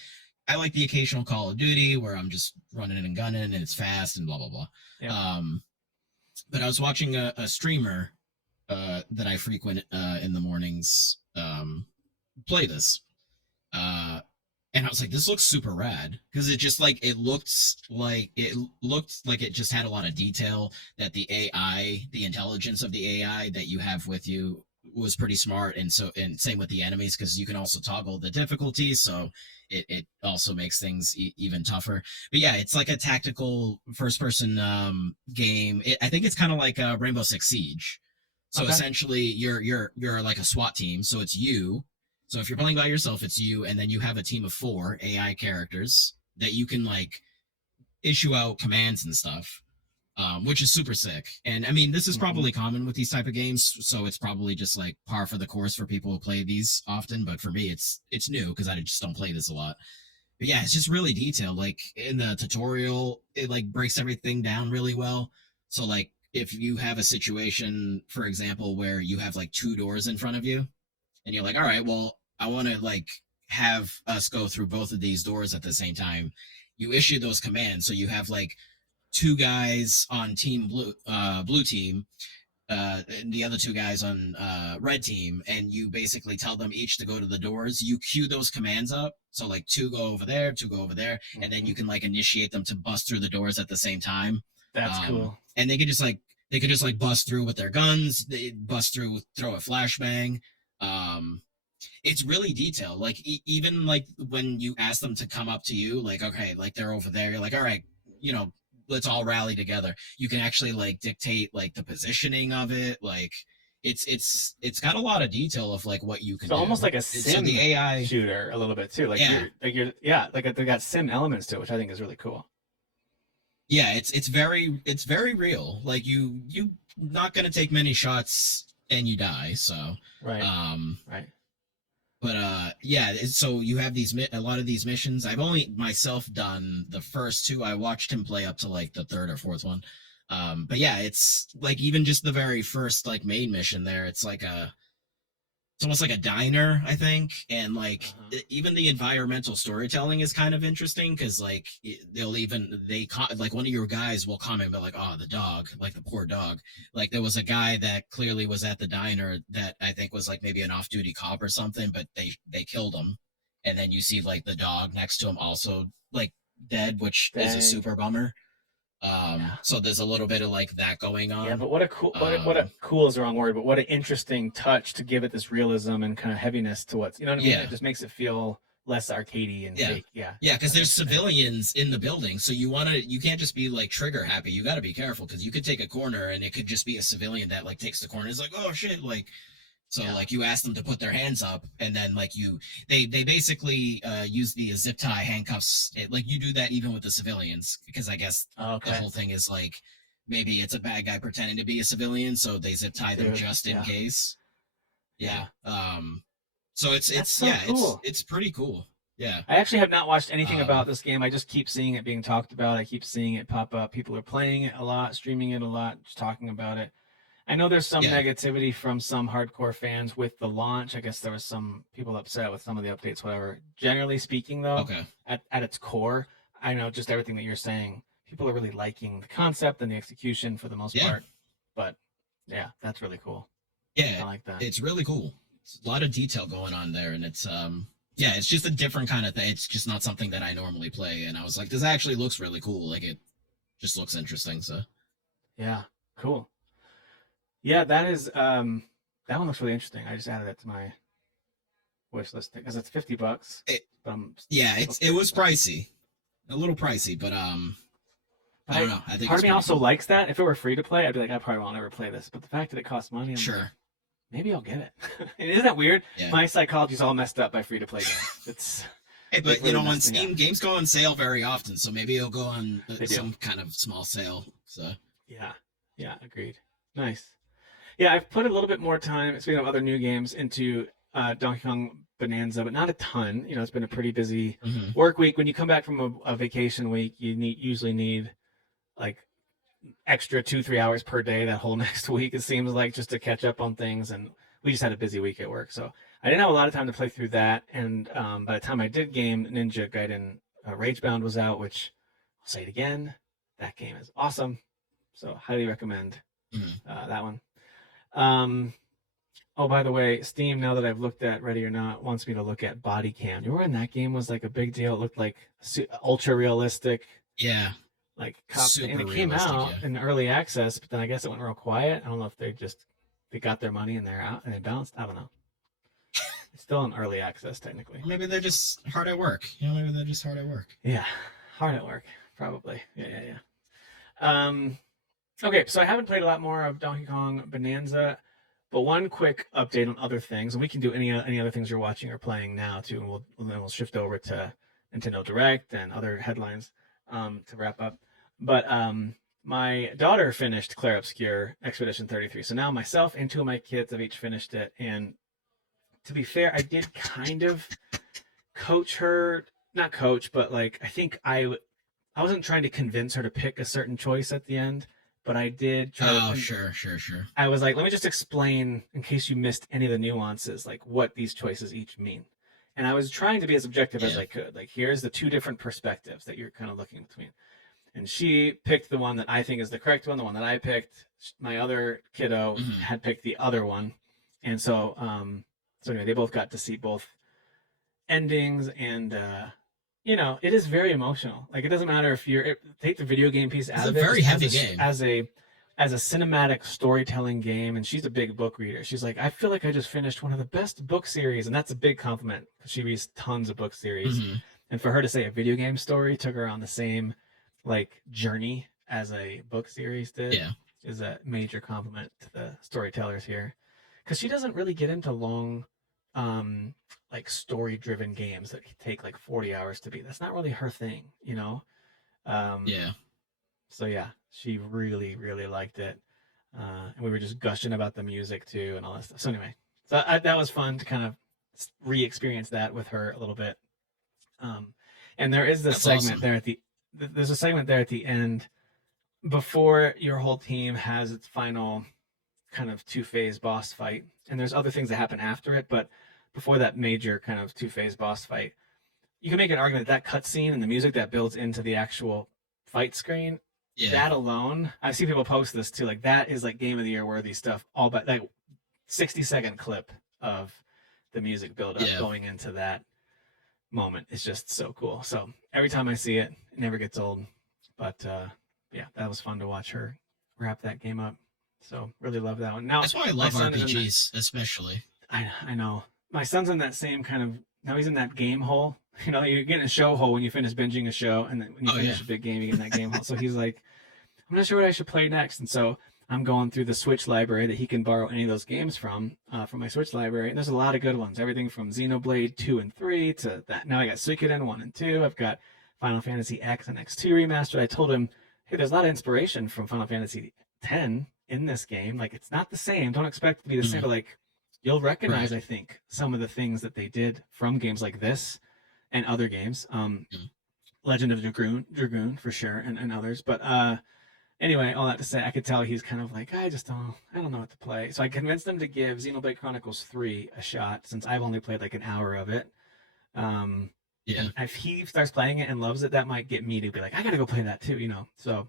the occasional Call of Duty where I'm just running and gunning and it's fast and blah blah blah. Yep. But I was watching a streamer that I frequent in the mornings play this, uh, and I was like, this looks super rad because it looked like it just had a lot of detail that the AI, the intelligence of the AI that you have with you was pretty smart, and same with the enemies because you can also toggle the difficulty, so it also makes things even tougher. But yeah, it's like a tactical first person game. I think it's kind of like Rainbow Six Siege. So Okay. essentially, you're like a SWAT team. So it's you. So if you're playing by yourself, it's you, and then you have a team of 4 AI characters that you can like issue out commands and stuff, which is super sick. And I mean, this is probably common with these type of games, so it's probably just like par for the course for people who play these often. But for me, it's new because I just don't play this a lot. But yeah, it's just really detailed. Like in the tutorial, it like breaks everything down really well. So like if you have a situation, for example, where you have like 2 doors in front of you, and you're like, all right, well, I want to like have us go through both of these doors at the same time. You issue those commands, so you have like 2 guys on team blue team, and the other 2 guys on red team, and you basically tell them each to go to the doors. You queue those commands up, so like 2 go over there, 2 go over there, and then you can like initiate them to bust through the doors at the same time. That's cool. And they could just like bust through with their guns. They bust through, throw a flashbang. Um, it's really detailed. Like even like when you ask them to come up to you, like okay, like they're over there. You're like, all right, you know, let's all rally together. You can actually like dictate like the positioning of it. Like it's got a lot of detail of like what you can So do. almost like a So sim the AI shooter a little bit too. Like Yeah. like they got sim elements to it, which I think is really cool. Yeah, it's very real. Like you not gonna take many shots and you die. So Right. um Right. but yeah, so you have a lot of these missions. I've only myself done the first 2. I watched him play up to like the third or fourth one. But yeah, it's like even just the very first like main mission there, it's almost like a diner, I think, and like even the environmental storytelling is kind of interesting because like like one of your guys will comment about like, oh, the dog, like the poor dog. Like there was a guy that clearly was at the diner that I think was like maybe an off-duty cop or something, but they killed him, and then you see like the dog next to him also like dead, which is a Dang. super bummer. Yeah. So there's a little bit of like that going Yeah, on. but what a cool is the wrong word, but what an interesting touch to give it this realism and kind of heaviness to what's, you know what I mean? Yeah. It just makes it feel less arcadey and Yeah. fake. Yeah. Yeah, because That's there's interesting. civilians in the building, so you can't just be like trigger happy. You got to be careful because you could take a corner and it could just be a civilian that like takes the corner. It's like, oh shit, like so Yeah. like you ask them to put their hands up, and then like they basically use the zip tie handcuffs. Like you do that even with the civilians because I guess the Okay. whole thing is like maybe it's a bad guy pretending to be a civilian, so they zip tie them Dude, just in yeah. case. Yeah. Yeah. So That's it's so yeah, cool. it's pretty cool. Yeah. I actually have not watched anything about Um, this game. I just keep seeing it being talked about. I keep seeing it pop up. People are playing it a lot, streaming it a lot, just talking about it. I know there's some yeah. negativity from some hardcore fans with the launch. I guess there was some people upset with some of the updates, whatever. Generally speaking, though, Okay. at its core, I know just everything that you're saying. People are really liking the concept and the execution for the most Yeah. part. But yeah, that's really cool. I Yeah. like that. It's really cool. It's a lot of detail going on there, and it's yeah, it's just a different kind of thing. It's just not something that I normally play, and I was like, this actually looks really cool. Like it just looks interesting. So Yeah, cool. Yeah, that one looks really interesting. I just added it to my wish list because it's $50. it, But I'm yeah, still it curious was about it. pricey, a little pricey, but But I don't know. I think part it's of me pretty also cool. likes that. If it were free to play, I'd be like, I probably won't ever play this. But the fact that it costs money, I'm like, Sure. maybe I'll get it. Isn't that weird? Yeah. My psychology's all messed up by free to play games. It's Hey, but really on messed me Steam, up. games go on sale very often, so maybe it'll go on They do. some kind of small sale. So Yeah. Yeah, agreed. Nice. Yeah, I've put a little bit more time, speaking of other new games, into Donkey Kong Bonanza, but not a ton. You know, it's been a pretty busy mhm. work week. When you come back from a vacation week, you usually need like extra 2-3 hours per day that whole next week. It seems like just to catch up on things, and we just had a busy week at work, so I didn't have a lot of time to play through that. And by the time I did game, Ninja Gaiden Ragebound was out, which I'll say it again, that game is awesome. So highly recommend Mhm. that one. Um, oh, by the way, Steam, now that I've looked at Ready or Not, wants me to look at Body Cam. You remember when that game was like a big deal? It looked like ultra realistic, Yeah, like cop thing. And super it came realistic. out Yeah. in early access, but then I guess it went real quiet. I don't know if they just they got their money and they're out and they bounced. I don't know. It's still in early access technically. Or maybe they're just hard at work. Maybe they're just hard at work. Yeah, hard at work probably. Yeah. Okay, so I haven't played a lot more of Donkey Kong Bonanza, but one quick update on other things, and we can do any other things you're watching or playing now too, and we'll shift over to Nintendo Direct and other headlines to wrap up. But my daughter finished Clair Obscur Expedition 33, so now myself and two of my kids have each finished it. And to be fair, I did kind of coach her, not coach, but like I think I wasn't trying to convince her to pick a certain choice at the end. But I did try to. Oh, sure. I was like, let me just explain, in case you missed any of the nuances, like what these choices each mean. And I was trying to be as objective as I could. Like, here's the two different perspectives that you're kind of looking between. And she picked the one that I think is the correct one, the one that I picked. My other kiddo had picked the other one. And so, so anyway, they both got to see both endings, and it is very emotional. Like, it doesn't matter if take the video game piece out of it. It's a very heavy game. As a cinematic storytelling game, and she's a big book reader. She's like, I feel like I just finished one of the best book series, and that's a big compliment because she reads tons of book series. And for her to say a video game story took her on the same like journey as a book series did is a major compliment to the storytellers here, because she doesn't really get into long like story driven games that take like 40 hours to beat. That's not really her thing, so yeah, she really liked it, and we were just gushing about the music too and all that stuff. So anyway, that was fun to kind of re-experience that with her a little bit. And there is this segment awesome. There's a segment there at the end before your whole team has its final kind of 2-phase boss fight, and there's other things that happen after it, but before that major kind of 2-phase boss fight, you can make an argument that cutscene and the music that builds into the actual fight screen, that alone, I've seen people post this too, like that is like Game of the Year worthy stuff, all but like 60-second clip of the music build up going into that moment is just so cool. So every time I see it, it never gets old. But that was fun to watch her wrap that game up. So really love that one. Now that's why I love RPGs, especially. I know. My son's in that same kind of, now he's in that game hole. You get in a show hole when you finish binging a show, and then when you finish a big game, you get in that game hole. So he's like, I'm not sure what I should play next. And so I'm going through the Switch library that he can borrow any of those games from my Switch library. And there's a lot of good ones. Everything from Xenoblade 2 and 3 to that. Now I got Suikoden 1 and 2. I've got Final Fantasy X and X2 remastered. I told him, hey, there's a lot of inspiration from Final Fantasy X in this game. Like, it's not the same. Don't expect it to be the same, but like, you'll recognize, I think, some of the things that they did from games like this and other games. Legend of Dragoon for sure, and others. But anyway, all that to say, I could tell he's kind of like, I don't know what to play. So I convinced him to give Xenoblade Chronicles 3 a shot, since I've only played like an hour of it. And if he starts playing it and loves it, that might get me to be like, I gotta go play that too, So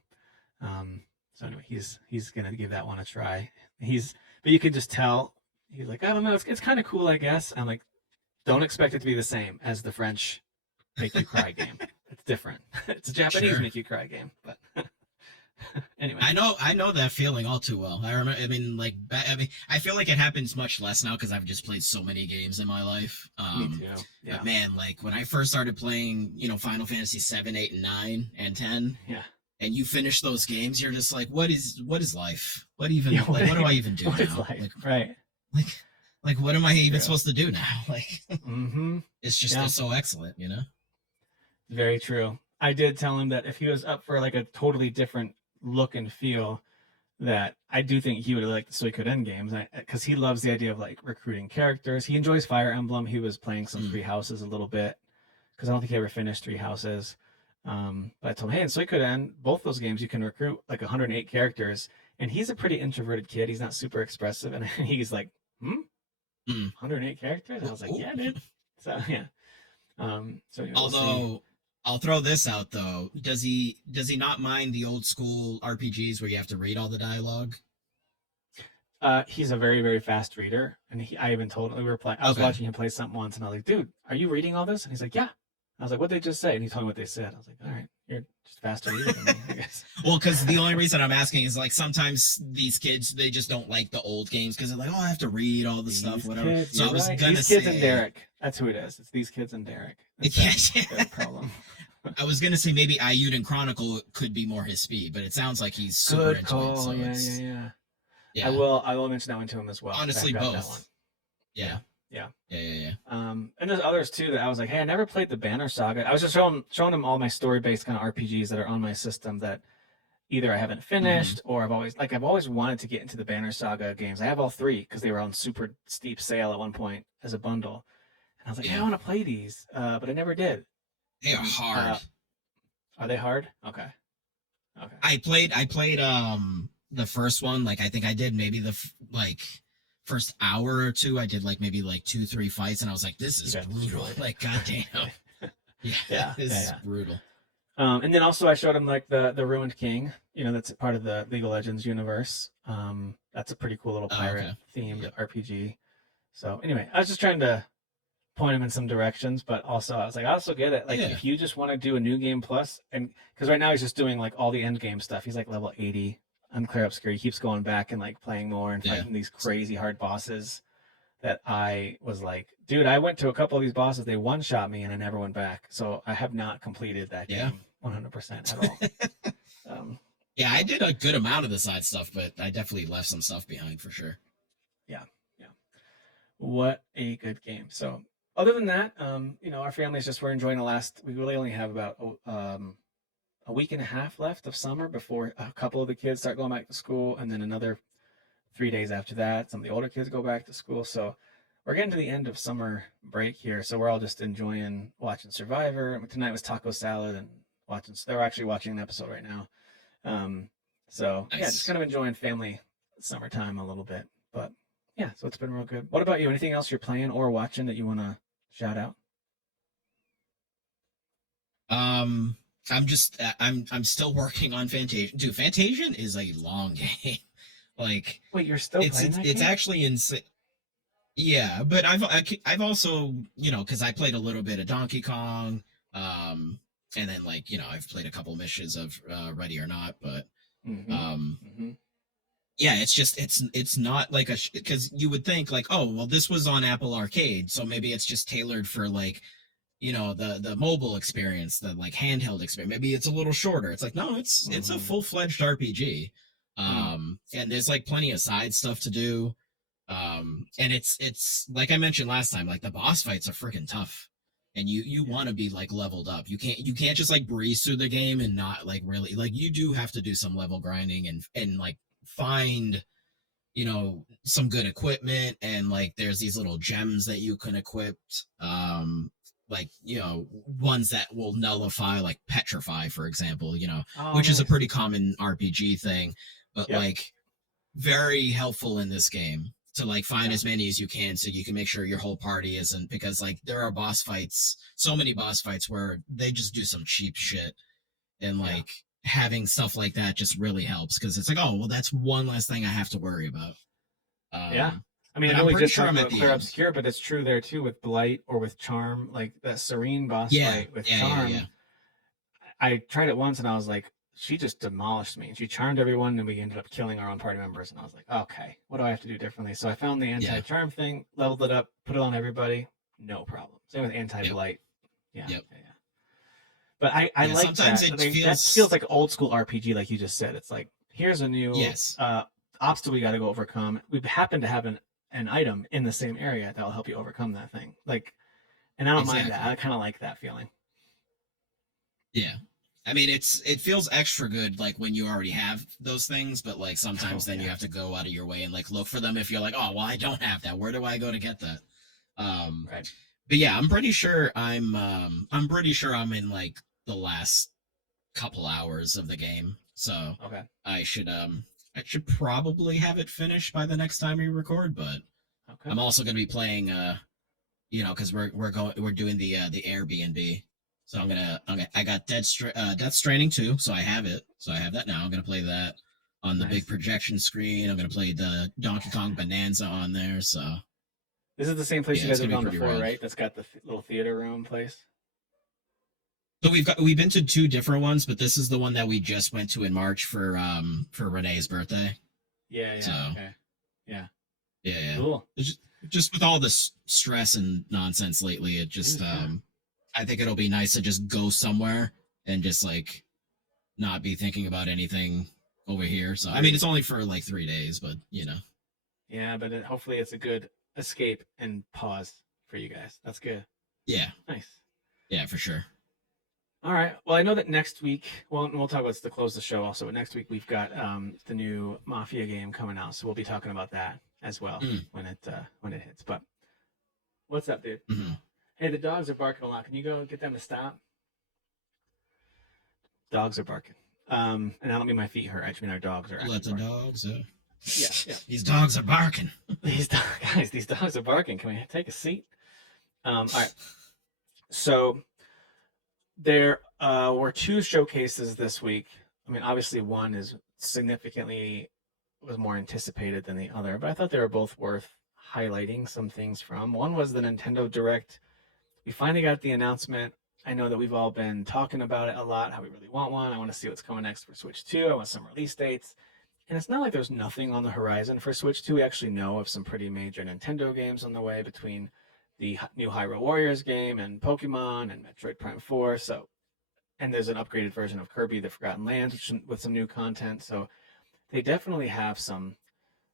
anyway, he's gonna give that one a try. But you can just tell he's like, I don't know, it's kind of cool, I guess. I'm like, don't expect it to be the same as the French make you cry game. It's different. It's a Japanese make you cry game, but anyway. I know that feeling all too well. I remember. I feel like it happens much less now because I've just played so many games in my life. Me too. Yeah. But man, like when I first started playing, Final Fantasy 7, 8, and 9, and 10. Yeah. And you finish those games, you're just like, what is life? What do I even do now? Is life? Like, right. Like, what am I even supposed to do now? Like, it's just they're so excellent, Very true. I did tell him that if he was up for like a totally different look and feel, that I do think he would like the Suikoden games, because he loves the idea of like recruiting characters. He enjoys Fire Emblem. He was playing some Three Houses a little bit, because I don't think he ever finished Three Houses. But I told him, hey, in Suikoden, both those games you can recruit like 108 characters, and he's a pretty introverted kid. He's not super expressive, and he's like, 108 characters? I was like, yeah, dude. So yeah. So anyway, although I'll throw this out though, does he not mind the old school RPGs where you have to read all the dialogue? He's a very, very fast reader, and I even told him, I was watching him play something once, and I was like, dude, are you reading all this? And he's like, yeah. I was like, what'd they just say? And he told me what they said. I was like, all right, You're just faster reader than me, I guess. Well, because the only reason I'm asking is like sometimes these kids they just don't like the old games because they're like, oh, I have to read all the stuff, whatever. Kids, So I was right. gonna These kids say, and Derek. That's who it is. It's these kids and Derek. That's their problem. I was gonna say maybe Ayuden Chronicle could be more his speed, but it sounds like he's super Good into call. it. So Yeah. I will mention that one to him as well. Honestly, I've got both. that one. Yeah. And there's others too that I was like, hey, I never played the Banner Saga. I was just showing him all my story-based kind of RPGs that are on my system that either I haven't finished or I've always wanted to get into the Banner Saga games. I have all three because they were on super steep sale at one point as a bundle. And I was like, hey, I want to play these, but I never did. They are hard. Are they hard? Okay. I played the first one. Like I think I did maybe the first hour or two. I did like maybe like 2-3 fights, and I was like, this is brutal. Like goddamn. This is brutal. And then also I showed him like the Ruined King. You know, that's part of the League of Legends universe. That's a pretty cool little pirate themed RPG. So anyway, I was just trying to point him in some directions, but also I was like, I also get it. Like if you just want to do a new game plus, and because right now he's just doing like all the end game stuff. He's like level 80, Unclear Obscure. He keeps going back and like playing more and fighting these crazy hard bosses that I was like, dude, I went to a couple of these bosses. They one-shot me and I never went back. So I have not completed that game 100% at all. I did a good amount of the side stuff, but I definitely left some stuff behind for sure. Yeah. What a good game. So other than that, our families we're enjoying we really only have about a week and a half left of summer before a couple of the kids start going back to school, and then another 3 days after that, some of the older kids go back to school. So we're getting to the end of summer break here. So we're all just enjoying watching Survivor. Tonight was taco salad and they're actually watching an episode right now. So nice. Just kind of enjoying family summertime a little bit, but so it's been real good. What about you? Anything else you're playing or watching that you want to shout out? I'm still working on Fantasian. Dude, Fantasian is a long game. Like, wait, you're still playing that game? It's actually insane. Yeah, but I've also, because I played a little bit of Donkey Kong, and then I've played a couple missions of Ready or Not, but it's not like because you would think like, oh well, this was on Apple Arcade, so maybe it's just tailored for like the mobile experience, the like handheld experience. Maybe it's a little shorter. It's like, no, it's a full-fledged RPG. And there's like plenty of side stuff to do. And it's like I mentioned last time, like the boss fights are freaking tough. And you want to be like leveled up. You can't just like breeze through the game and not like really, like you do have to do some level grinding and like find some good equipment, and like there's these little gems that you can equip, ones that will nullify, like petrify, for example, which is a pretty common RPG thing, but like very helpful in this game to like find as many as you can so you can make sure your whole party isn't, because like there are so many boss fights where they just do some cheap shit, and like having stuff like that just really helps, because it's like, oh well, that's one less thing I have to worry about. I mean, I'm pretty sure I'm at Clear Obscure, but it's true there too with Blight or with Charm, like that Serene boss fight with Charm. I tried it once and I was like, she just demolished me. She charmed everyone and we ended up killing our own party members. And I was like, okay, what do I have to do differently? So I found the anti-charm thing, leveled it up, put it on everybody, no problem. Same with anti-blight. But I like sometimes that. That feels like old school RPG, like you just said. It's like, here's a new obstacle we got to go overcome. We happen to have an item in the same area that will help you overcome that thing. Like, and I don't mind that. I kind of like that feeling. Yeah. I mean, it feels extra good, like when you already have those things, but like sometimes you have to go out of your way and like look for them. If you're like, oh, well, I don't have that. Where do I go to get that? Right. But yeah, I'm pretty sure I'm in like the last couple hours of the game. So I should probably have it finished by the next time we record, but I'm also going to be playing, cause we're doing the Airbnb. So I got Death Stranding 2, so I have it. So I have that now. I'm going to play that on the big projection screen. I'm going to play the Donkey Kong Bonanza on there. So this is the same place you guys have gone before, right? That's got the little theater room place. So we've been to two different ones, but this is the one that we just went to in March for Renee's birthday. Yeah, So yeah, okay. Yeah. yeah. Cool. It's just with all this stress and nonsense lately, it just Yeah. I think it'll be nice to just go somewhere and just like not be thinking about anything over here. So I mean, it's only for like 3 days, but you know. Yeah, but hopefully it's a good escape and pause for you guys. That's good. Yeah, Nice. yeah, for sure. All right. Well, I know that next week, well, we'll talk about this to close the show also, but next week we've got the new Mafia game coming out, so we'll be talking about that as well Mm, when it hits. But what's up, dude? mm-hmm. Hey, the dogs are barking a lot. Can you go get them to stop? Dogs are barking. And I don't mean my feet hurt. I just mean our dogs are actually Let the barking. dogs. Yeah, yeah. These dogs are barking. These dogs are barking. Can we take a seat? All right. So there were two showcases this week. I mean, obviously, one is significantly was more anticipated than the other, but I thought they were both worth highlighting some things from. One was the Nintendo Direct. We finally got the announcement. I know that we've all been talking about it a lot, how we really want one. I want to see what's coming next for Switch 2. I want some release dates. And it's not like there's nothing on the horizon for Switch 2. We actually know of some pretty major Nintendo games on the way between the new Hyrule Warriors game and Pokemon and Metroid Prime 4. So, and there's an upgraded version of Kirby: The Forgotten Lands with some new content. So they definitely have some.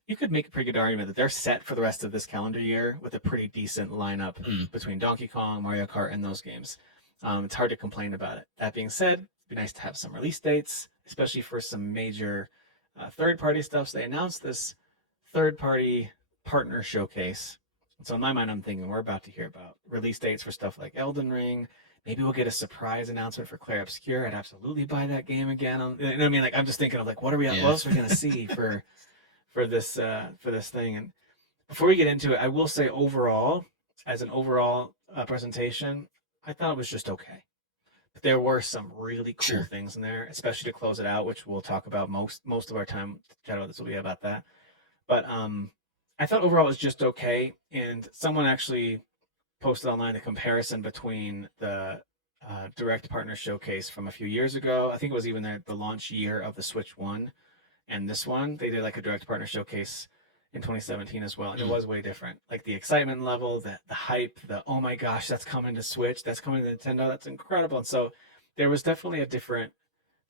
You could make a pretty good argument that they're set for the rest of this calendar year with a pretty decent lineup Mm, between Donkey Kong, Mario Kart, and those games. It's hard to complain about it. That being said, it'd be nice to have some release dates, especially for some major third-party stuff. So they announced this third-party partner showcase. So in my mind, I'm thinking we're about to hear about release dates for stuff like Elden Ring. Maybe we'll get a surprise announcement for Claire Obscure. I'd absolutely buy that game again. You know what I mean? Like I'm just thinking of like, what else are we gonna see for this thing? And before we get into it, I will say overall, as an overall presentation, I thought it was just okay. But there were some really cool sure. things in there, especially to close it out, which we'll talk about most of our time to chat about this will be about that. But I thought overall it was just okay. And someone actually posted online a comparison between the direct partner showcase from a few years ago. I think it was even the launch year of the Switch One and this one. They did like a direct partner showcase in 2017 as well, and it Mm, was way different. Like the excitement level, the hype, the oh my gosh, that's coming to Switch, that's coming to Nintendo, that's incredible. And so there was definitely a different.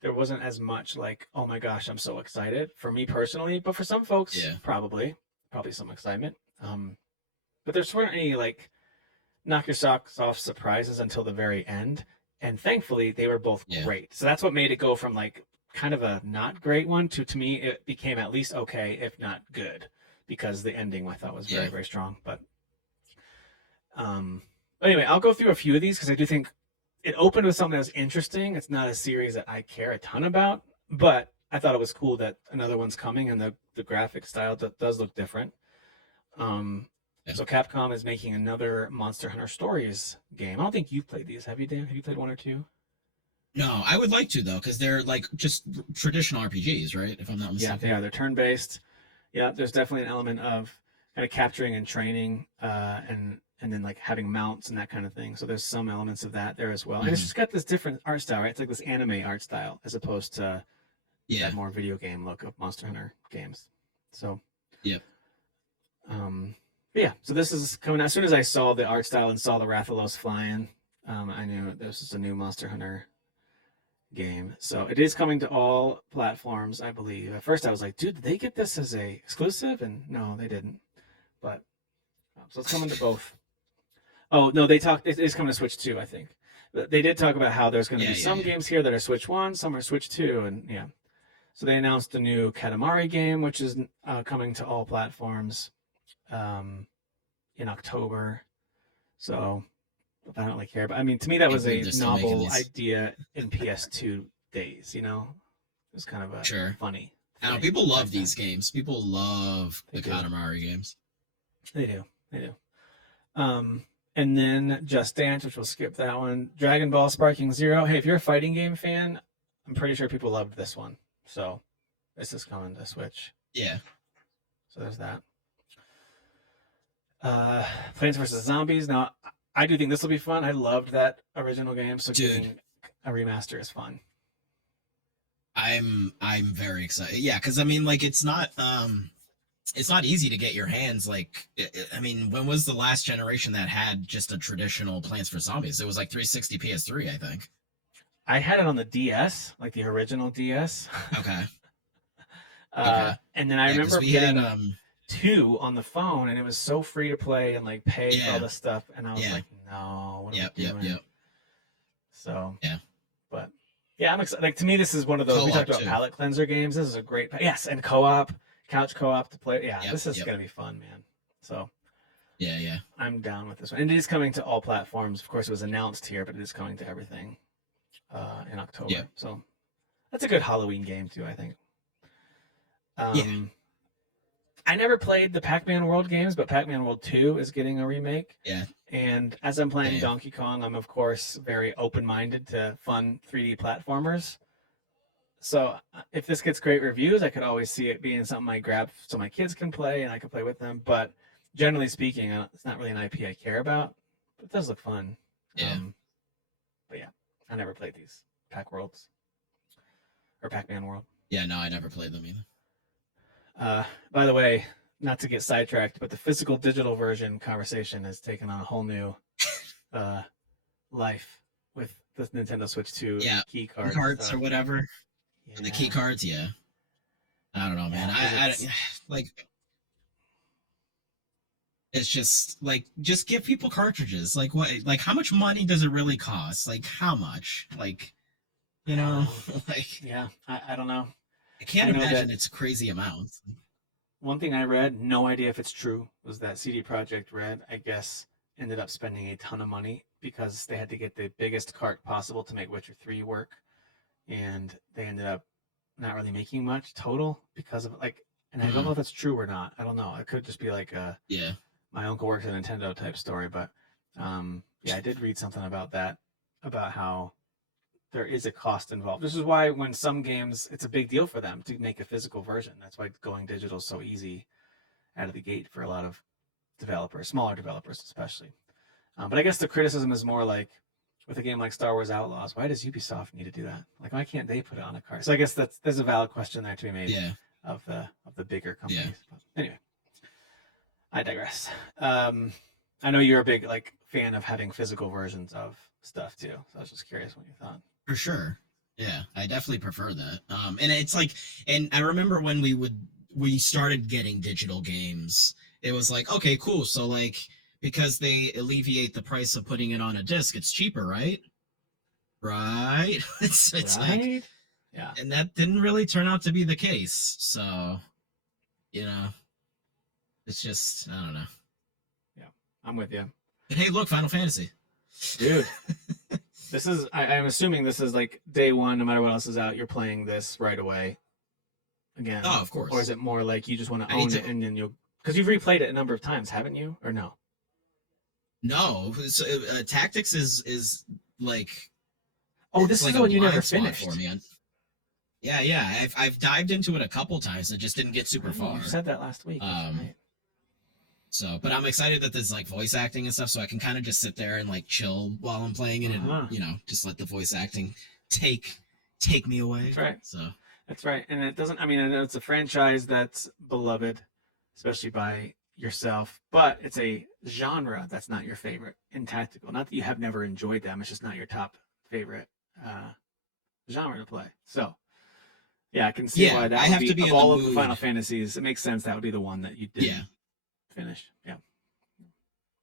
There wasn't as much like oh my gosh, I'm so excited for me personally, but for some folks, yeah, probably some excitement. But there's weren't any like knock your socks off surprises until the very end. And thankfully, they were both yeah, great. So that's what made it go from like kind of a not great one to me, it became at least okay, if not good, because the ending I thought was yeah. very strong. Um, but anyway, I'll go through a few of these because I do think it opened with something that was interesting. It's not a series that I care a ton about, but I thought it was cool that another one's coming and the graphic style does look different. Um, Yeah. so Capcom is making another Monster Hunter Stories game. I don't think you've played these, have you, Dan? Have you played one or two? No, I would like to though, because they're like just traditional RPGs, right? If I'm not Yeah, they mistaken. are. They're turn-based. Yeah, there's definitely an element of kind of capturing and training, and then like having mounts and that kind of thing. So there's some elements of that there as well. And it's Hmm. just got this different art style, right? It's like this anime art style as opposed to Yeah. that more video game look of Monster Hunter games. So, Yep. but yeah, so this is coming. As soon as I saw the art style and saw the Rathalos flying, I knew this is a new Monster Hunter game. So it is coming to all platforms, I believe. At first, I was like, dude, did they get this as a exclusive? And no, they didn't. But so it's coming to both. Oh no, they talked. It is coming to Switch 2, I think. But they did talk about how there's going to Yeah. be Yeah. some Yeah. games here that are Switch 1, some are Switch 2, and yeah. So they announced the new Katamari game, which is coming to all platforms um, in October. So I don't really care, but I mean, to me, that Can't was believe a they're still making novel these. idea in PS2 days. You know, it was kind of a Sure. funny Now thing people back love then. these games. People love They the do. Katamari games. They do. They do. And then Just Dance, which we'll skip that one. Dragon Ball Sparking Zero. Hey, if you're a fighting game fan, I'm pretty sure people loved this one. So this is coming to Switch. Yeah. So there's that. Plants vs Zombies. Now, I do think this will be fun. I loved that original game. So Dude. getting a remaster is fun. I'm very excited. Yeah, because I mean, like, it's not easy to get your hands like. I mean, when was the last generation that had just a traditional Plants vs Zombies? It was like 360 PS3, I think. I had it on the DS, like the original DS. Okay. Okay. And then I Yeah, because remember we had getting two on the phone, and it was so free to play and like pay for all yeah, this stuff, and I was yeah, like, no, what am I yep, doing? yep. So, Yeah. but yeah, I'm excited. Like, to me, this is one of those we talked Co-op about too. palate cleanser games. This is a great, yes, and co-op, couch co-op to play. Yeah, Yep, this is yep. gonna be fun, man. So Yeah, yeah. I'm down with this one, and it is coming to all platforms. Of course, it was announced here, but it is coming to everything in October. Yep. So that's a good Halloween game too, I think. Yeah. I never played the Pac-Man World games, but Pac-Man World 2 is getting a remake. Yeah. And as I'm playing Yeah. Donkey Kong, I'm of course very open-minded to fun 3D platformers. So if this gets great reviews, I could always see it being something I grab so my kids can play and I can play with them. But generally speaking, it's not really an IP I care about. But it does look fun. Yeah. But yeah, I never played these Pac Worlds or Pac-Man World. Yeah, no, I never played them either. By the way, not to get sidetracked, but the physical digital version conversation has taken on a whole new life with the Nintendo Switch 2 key cards or whatever. Yeah. The key cards, yeah. I don't know, man. I like. It's just like, just give people cartridges. Like, what? Like, how much money does it really cost? Like, how much? Like, you know, like. Yeah, I don't know. I can't imagine it's a crazy amount. One thing I read, no idea if it's true, was that CD Projekt Red, I guess, ended up spending a ton of money because they had to get the biggest cart possible to make Witcher 3 work. And they ended up not really making much total because of, like, and I don't know if that's true or not. I don't know. It could just be like my uncle works at Nintendo type story. But yeah, I did read something about that, about how there is a cost involved. This is why when some games, it's a big deal for them to make a physical version. That's why going digital is so easy out of the gate for a lot of developers, smaller developers especially. But I guess the criticism is more like, with a game like Star Wars Outlaws, why does Ubisoft need to do that? Like, why can't they put it on a card? So I guess there's a valid question there to be made of the bigger companies. Yeah. But anyway, I digress. I know you're a big fan of having physical versions of stuff too. So I was just curious what you thought. For sure. Yeah, I definitely prefer that. And it's like, and I remember when we started getting digital games, it was like, okay, cool. So like, because they alleviate the price of putting it on a disc, it's cheaper, right? Right. it's right? Like, yeah. And that didn't really turn out to be the case. So, it's just, I don't know. Yeah, I'm with you. But hey, look, Final Fantasy. Dude. This is, I'm assuming this is like day one, no matter what else is out, you're playing this right away again. Oh, of course. Or is it more like you just want to own it and then you'll, because you've replayed it a number of times, haven't you? Or no? No. So, Tactics is like, oh, this is like the one you never finished. For me. Yeah. I've dived into it a couple times and just didn't get super far. You said that last week. Right. So, but I'm excited that there's like voice acting and stuff, so I can kind of just sit there and like chill while I'm playing it, and just let the voice acting take me away. That's right. So that's right, and it doesn't. I mean, I know it's a franchise that's beloved, especially by yourself, but it's a genre that's not your favorite in tactical. Not that you have never enjoyed them; it's just not your top favorite genre to play. So, yeah, I can see why that would be of all of the Final Fantasies. It makes sense that would be the one that you did. Yeah. Finish.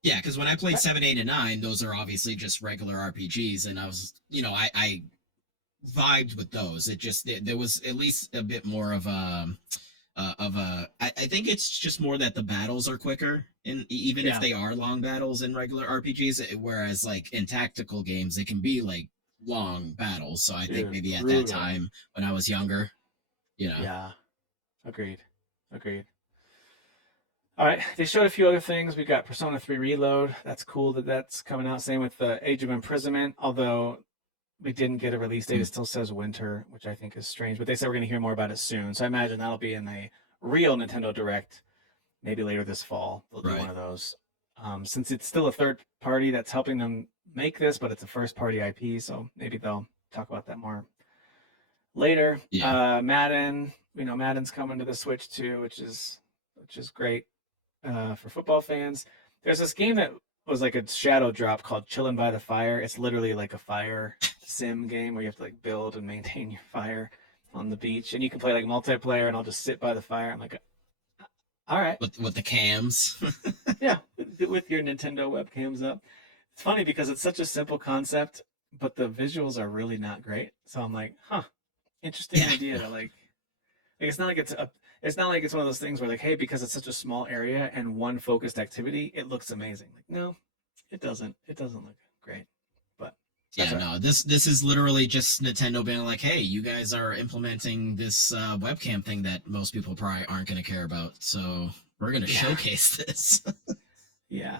Yeah, because when I played 7, 8, and 9, those are obviously just regular RPGs, and I was, I vibed with those. It just there was at least a bit more of a I think it's just more that the battles are quicker, and even if they are long battles in regular RPGs, whereas like in tactical games it can be like long battles. So I think maybe at that time when I was younger, Yeah, agreed. All right, they showed a few other things. We got Persona 3 Reload. That's cool that that's coming out. Same with the Age of Imprisonment, although we didn't get a release date. It still says winter, which I think is strange. But they said we're going to hear more about it soon. So I imagine that'll be in a real Nintendo Direct, maybe later this fall. They'll do one of those. Since it's still a third party that's helping them make this, but it's a first party IP, so maybe they'll talk about that more later. Yeah. Madden, Madden's coming to the Switch too, which is great for football fans. There's this game that was like a shadow drop called Chillin' by the Fire. It's literally like a fire sim game where you have to like build and maintain your fire on the beach, and you can play like multiplayer. And I'll just sit by the fire. I'm like, all right, With the cams. yeah, with your Nintendo webcams up. It's funny because it's such a simple concept, but the visuals are really not great. So I'm like, huh, interesting Yeah. idea to like it's not like it's not like it's one of those things where like, hey, because it's such a small area and one focused activity, it looks amazing. Like, no, it doesn't. It doesn't look great. But that's Yeah, all right. no, this is literally just Nintendo being like, hey, you guys are implementing this webcam thing that most people probably aren't going to care about, so we're going to Yeah, showcase this. yeah,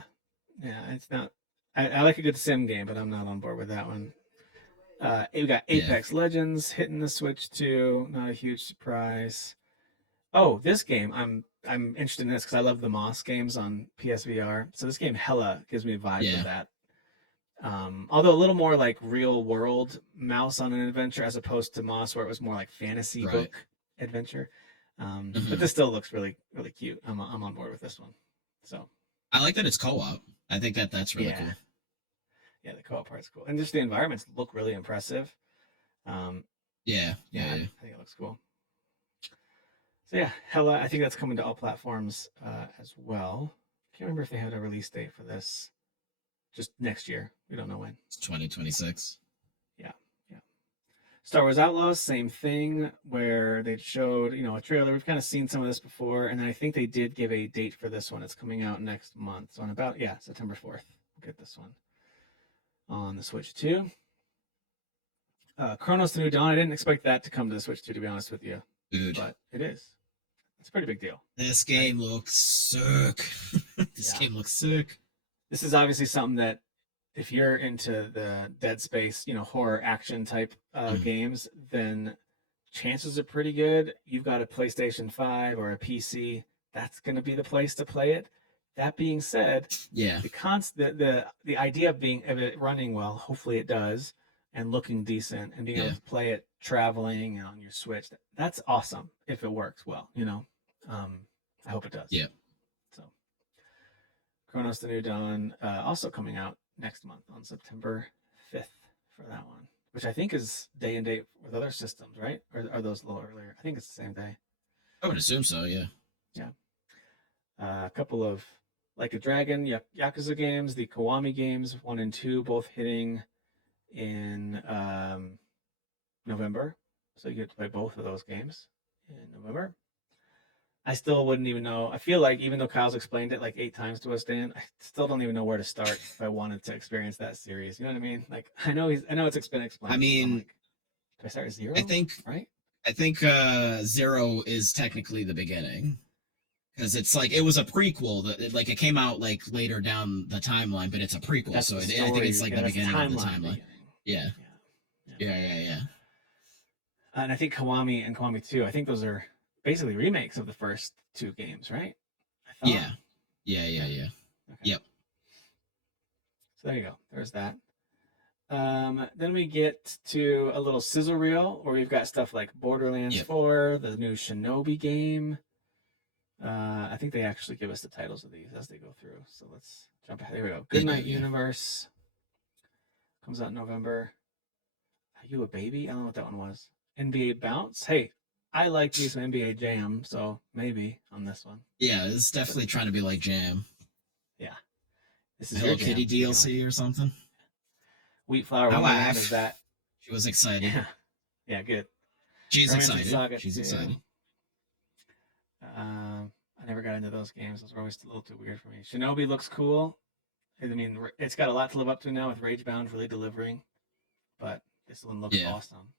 yeah. It's not. I like a good sim game, but I'm not on board with that one. We got Yeah, Apex Legends hitting the Switch too. Not a huge surprise. Oh, this game I'm interested in this because I love the Moss games on PSVR. So this game hella gives me vibes of yeah, that. Although a little more like real world mouse on an adventure as opposed to Moss, where it was more like fantasy right. book adventure. But Hmm. this still looks really really cute. I'm on board with this one. So I like that it's co-op. I think that that's really yeah, cool. yeah, the co-op part's cool, and just the environments look really impressive. Um, Yeah, yeah, yeah, I yeah. think it looks cool. So yeah, hella. I think that's coming to all platforms as well. Can't remember if they had a release date for this. Just next year. We don't know when. It's 2026. Yeah, yeah. Star Wars Outlaws, same thing, where they showed, a trailer. We've kind of seen some of this before, and then I think they did give a date for this one. It's coming out next month, so on about September 4th. We'll get this one on the Switch 2. Chronos: The New Dawn. I didn't expect that to come to the Switch 2, to be honest with you, Dude, but it is. It's a pretty big deal, this right? game looks sick. This Yeah. game looks sick. This is obviously something that if you're into the Dead Space, horror action type Mm, games, then chances are pretty good you've got a PlayStation 5 or a PC. That's going to be the place to play it. That being said, yeah, the idea of it running well, hopefully it does, and looking decent, and being able yeah, to play it traveling and on your Switch, that's awesome if it works well. Um, I hope it does. yeah. So Chronos: The New Dawn, also coming out next month on September 5th for that one, which I think is day and date with other systems, right? Or are those a little earlier? I think it's the same day. I would assume so. Yeah. Yeah. A couple of Like a Dragon, Yakuza games, the Kiwami games, 1 and 2, both hitting in November. So you get to play both of those games in November. I still wouldn't even know. I feel like even though Kyle's explained it like 8 times to us, Dan, I still don't even know where to start if I wanted to experience that series. You know what I mean? Like I know it's been I explained, but I'm mean, like, do I start at I zero? think Right? I think Zero is technically the beginning because it's like it was a prequel that like it came out like later down the timeline, but it's a prequel, That's so the I think it's story. like Yeah, the that's the beginning of the timeline timeline. beginning. Yeah, Yeah. Yeah. yeah, yeah, yeah, And I think Kiwami and Kiwami 2, I think those are basically remakes of the first two games, right? I thought. yeah, yeah, yeah, Yeah. yeah. Okay. Yep, So there you go. There's that. Then we get to a little sizzle reel where we've got stuff like Borderlands yep. 4, the new Shinobi game. I think they actually give us the titles of these as they go through. So let's jump ahead. There we go. They do, Goodnight yeah. Universe comes out in November. Are You a Baby? I don't know what that one was. NBA Bounce. Hey, I like me some NBA Jam, so maybe on this one. Yeah, it's But definitely trying to be like Jam. yeah, this is your Hello jam. Kitty Speaking of which, DLC or something. Wheat Flower I Wonderland is laugh. that. She was excited. Yeah, yeah, good. She's Remains in excited. Saga She's 2. excited. I never got into those games. Those were always a little too weird for me. Shinobi looks cool. I mean, it's got a lot to live up to now with Ragebound really delivering, but this one looks Yeah. awesome.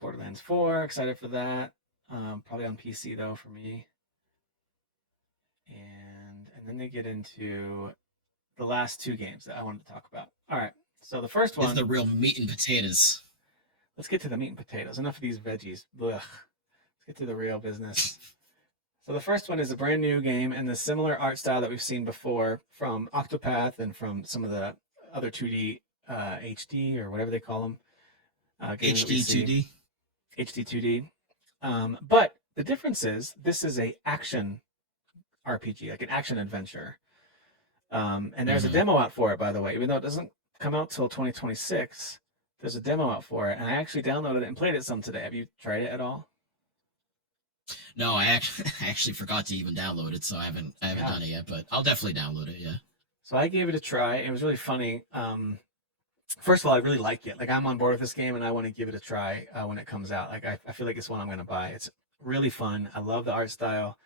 Borderlands 4, excited for that. Probably on PC though for me. And then they get into the last two games that I wanted to talk about. All right. So the first Is one, the real meat and potatoes. let's get to the meat and potatoes. Enough of these veggies. Ugh. Let's get to the real business. So the first one is a brand new game and the similar art style that we've seen before from Octopath and from some of the other 2D HD or whatever they call them, games that we HD see, 2D. HD 2D. But the difference is this is a action RPG, like an action adventure. And there's a demo out for it, by the way, even though it doesn't come out till 2026. There's a demo out for it, and I actually downloaded it and played it some today. Have you tried it at all? No, I actually forgot to even download it, so I haven't done it yet. But I'll definitely download it. Yeah. So I gave it a try. It was really funny. First of all, I really like it. Like I'm on board with this game, and I want to give it a try when it comes out. Like I feel like it's one I'm going to buy. It's really fun. I love the art style.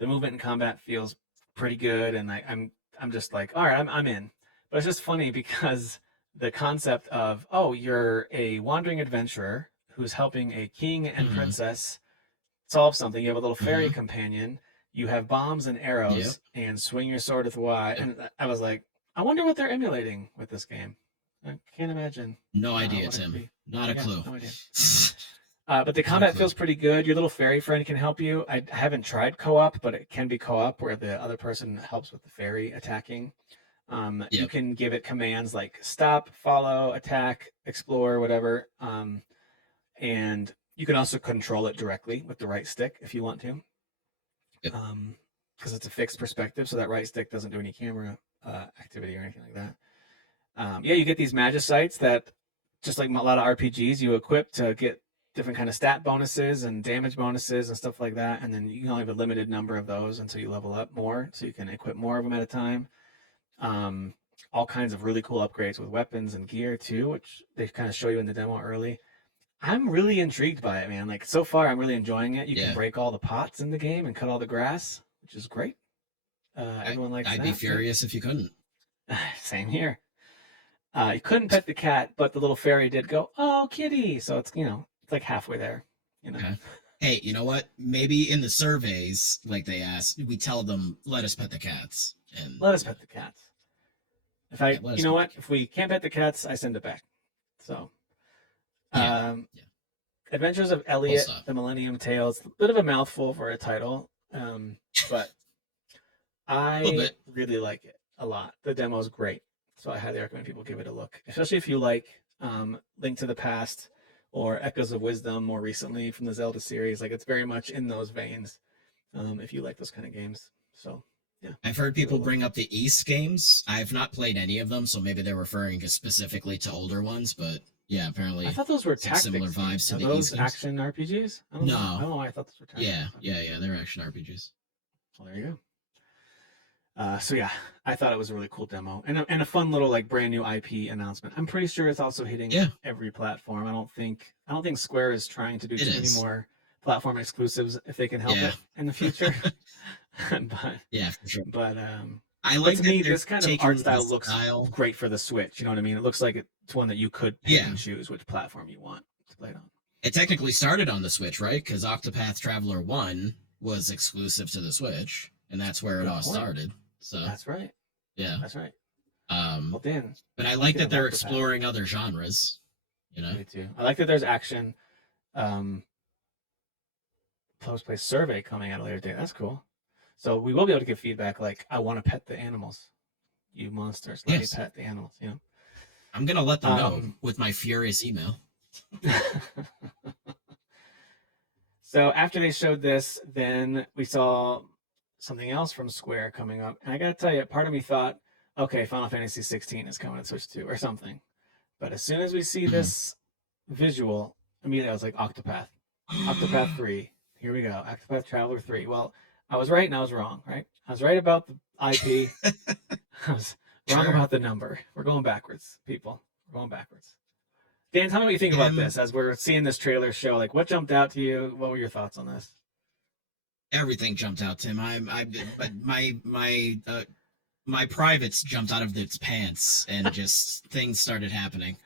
The movement and combat feels pretty good, and I'm just like, all right, I'm in. But it's just funny because the concept of, oh, you're a wandering adventurer who's helping a king and princess solve something. You have a little fairy companion. You have bombs and arrows and swing your sword with wide. And I was like, I wonder what they're emulating with this game. I can't imagine. No idea, Tim. Not a clue. No idea. But the combat feels pretty good. Your little fairy friend can help you. I haven't tried co-op, but it can be co-op where the other person helps with the fairy attacking. You can give it commands like stop, follow, attack, explore, whatever. And you can also control it directly with the right stick if you want to. Because it's a fixed perspective, so that right stick doesn't do any camera activity or anything like that. You get these magicites that, just like a lot of RPGs, you equip to get different kind of stat bonuses and damage bonuses and stuff like that. And then you can only have a limited number of those until you level up more, so you can equip more of them at a time. All kinds of really cool upgrades with weapons and gear too, which they kind of show you in the demo early. I'm really intrigued by it, man. Like so far, I'm really enjoying it. You can break all the pots in the game and cut all the grass, which is great. Everyone likes that. I'd be furious if you couldn't. Same here. You couldn't pet the cat, but the little fairy did go, "Oh, kitty!" So it's it's like halfway there. Okay. Hey, you know what? Maybe in the surveys, like they asked, we tell them, "Let us pet the cats." And let us pet the cats. If we can't pet the cats, I send it back. So. Adventures of Elliot, the Millennium Tales. A bit of a mouthful for a title, but I really like it a lot. The demo is great, so I highly recommend people give it a look, especially if you like Link to the Past or Echoes of Wisdom more recently from the Zelda series. Like it's very much in those veins if you like those kind of games. So yeah. I've heard people bring up the East games. I've not played any of them, so maybe they're referring specifically to older ones, but yeah, apparently. I thought those were tactics. Similar vibes to the those action RPGs? I don't know. I thought those were tactics. Yeah, they're action RPGs. Well, there you go. So yeah, I thought it was a really cool demo and a fun little like brand new IP announcement. I'm pretty sure it's also hitting every platform. I don't think Square is trying to do too many more platform exclusives if they can help it in the future. But yeah, for sure. But I like to me this kind of art style looks great for the Switch. You know what I mean? It looks like it's one that you could pick and choose which platform you want to play it on. It technically started on the Switch, right? Because Octopath Traveler 1 was exclusive to the Switch, and that's where it all started. So that's right. Yeah, that's right. Well, Dan, but I like that they're exploring other genres. Me too. I like that there's action. Post-play survey coming out a later date. That's cool. So we will be able to give feedback like, I want to pet the animals. You monsters, let me pet the animals. I'm going to let them know with my furious email. So after they showed this, then we saw something else from Square coming up. And I got to tell you, part of me thought, okay, Final Fantasy 16 is coming to Switch 2 or something. But as soon as we see this visual, immediately I was like, Octopath. Octopath 3. Here we go. Octopath Traveler 3. Well, I was right and I was wrong, right? I was right about the IP. I was wrong about the number. We're going backwards, people. We're going backwards. Dan, tell me what you think about this as we're seeing this trailer show. Like, what jumped out to you? What were your thoughts on this? Everything jumped out, Tim. My privates jumped out of its pants and just things started happening.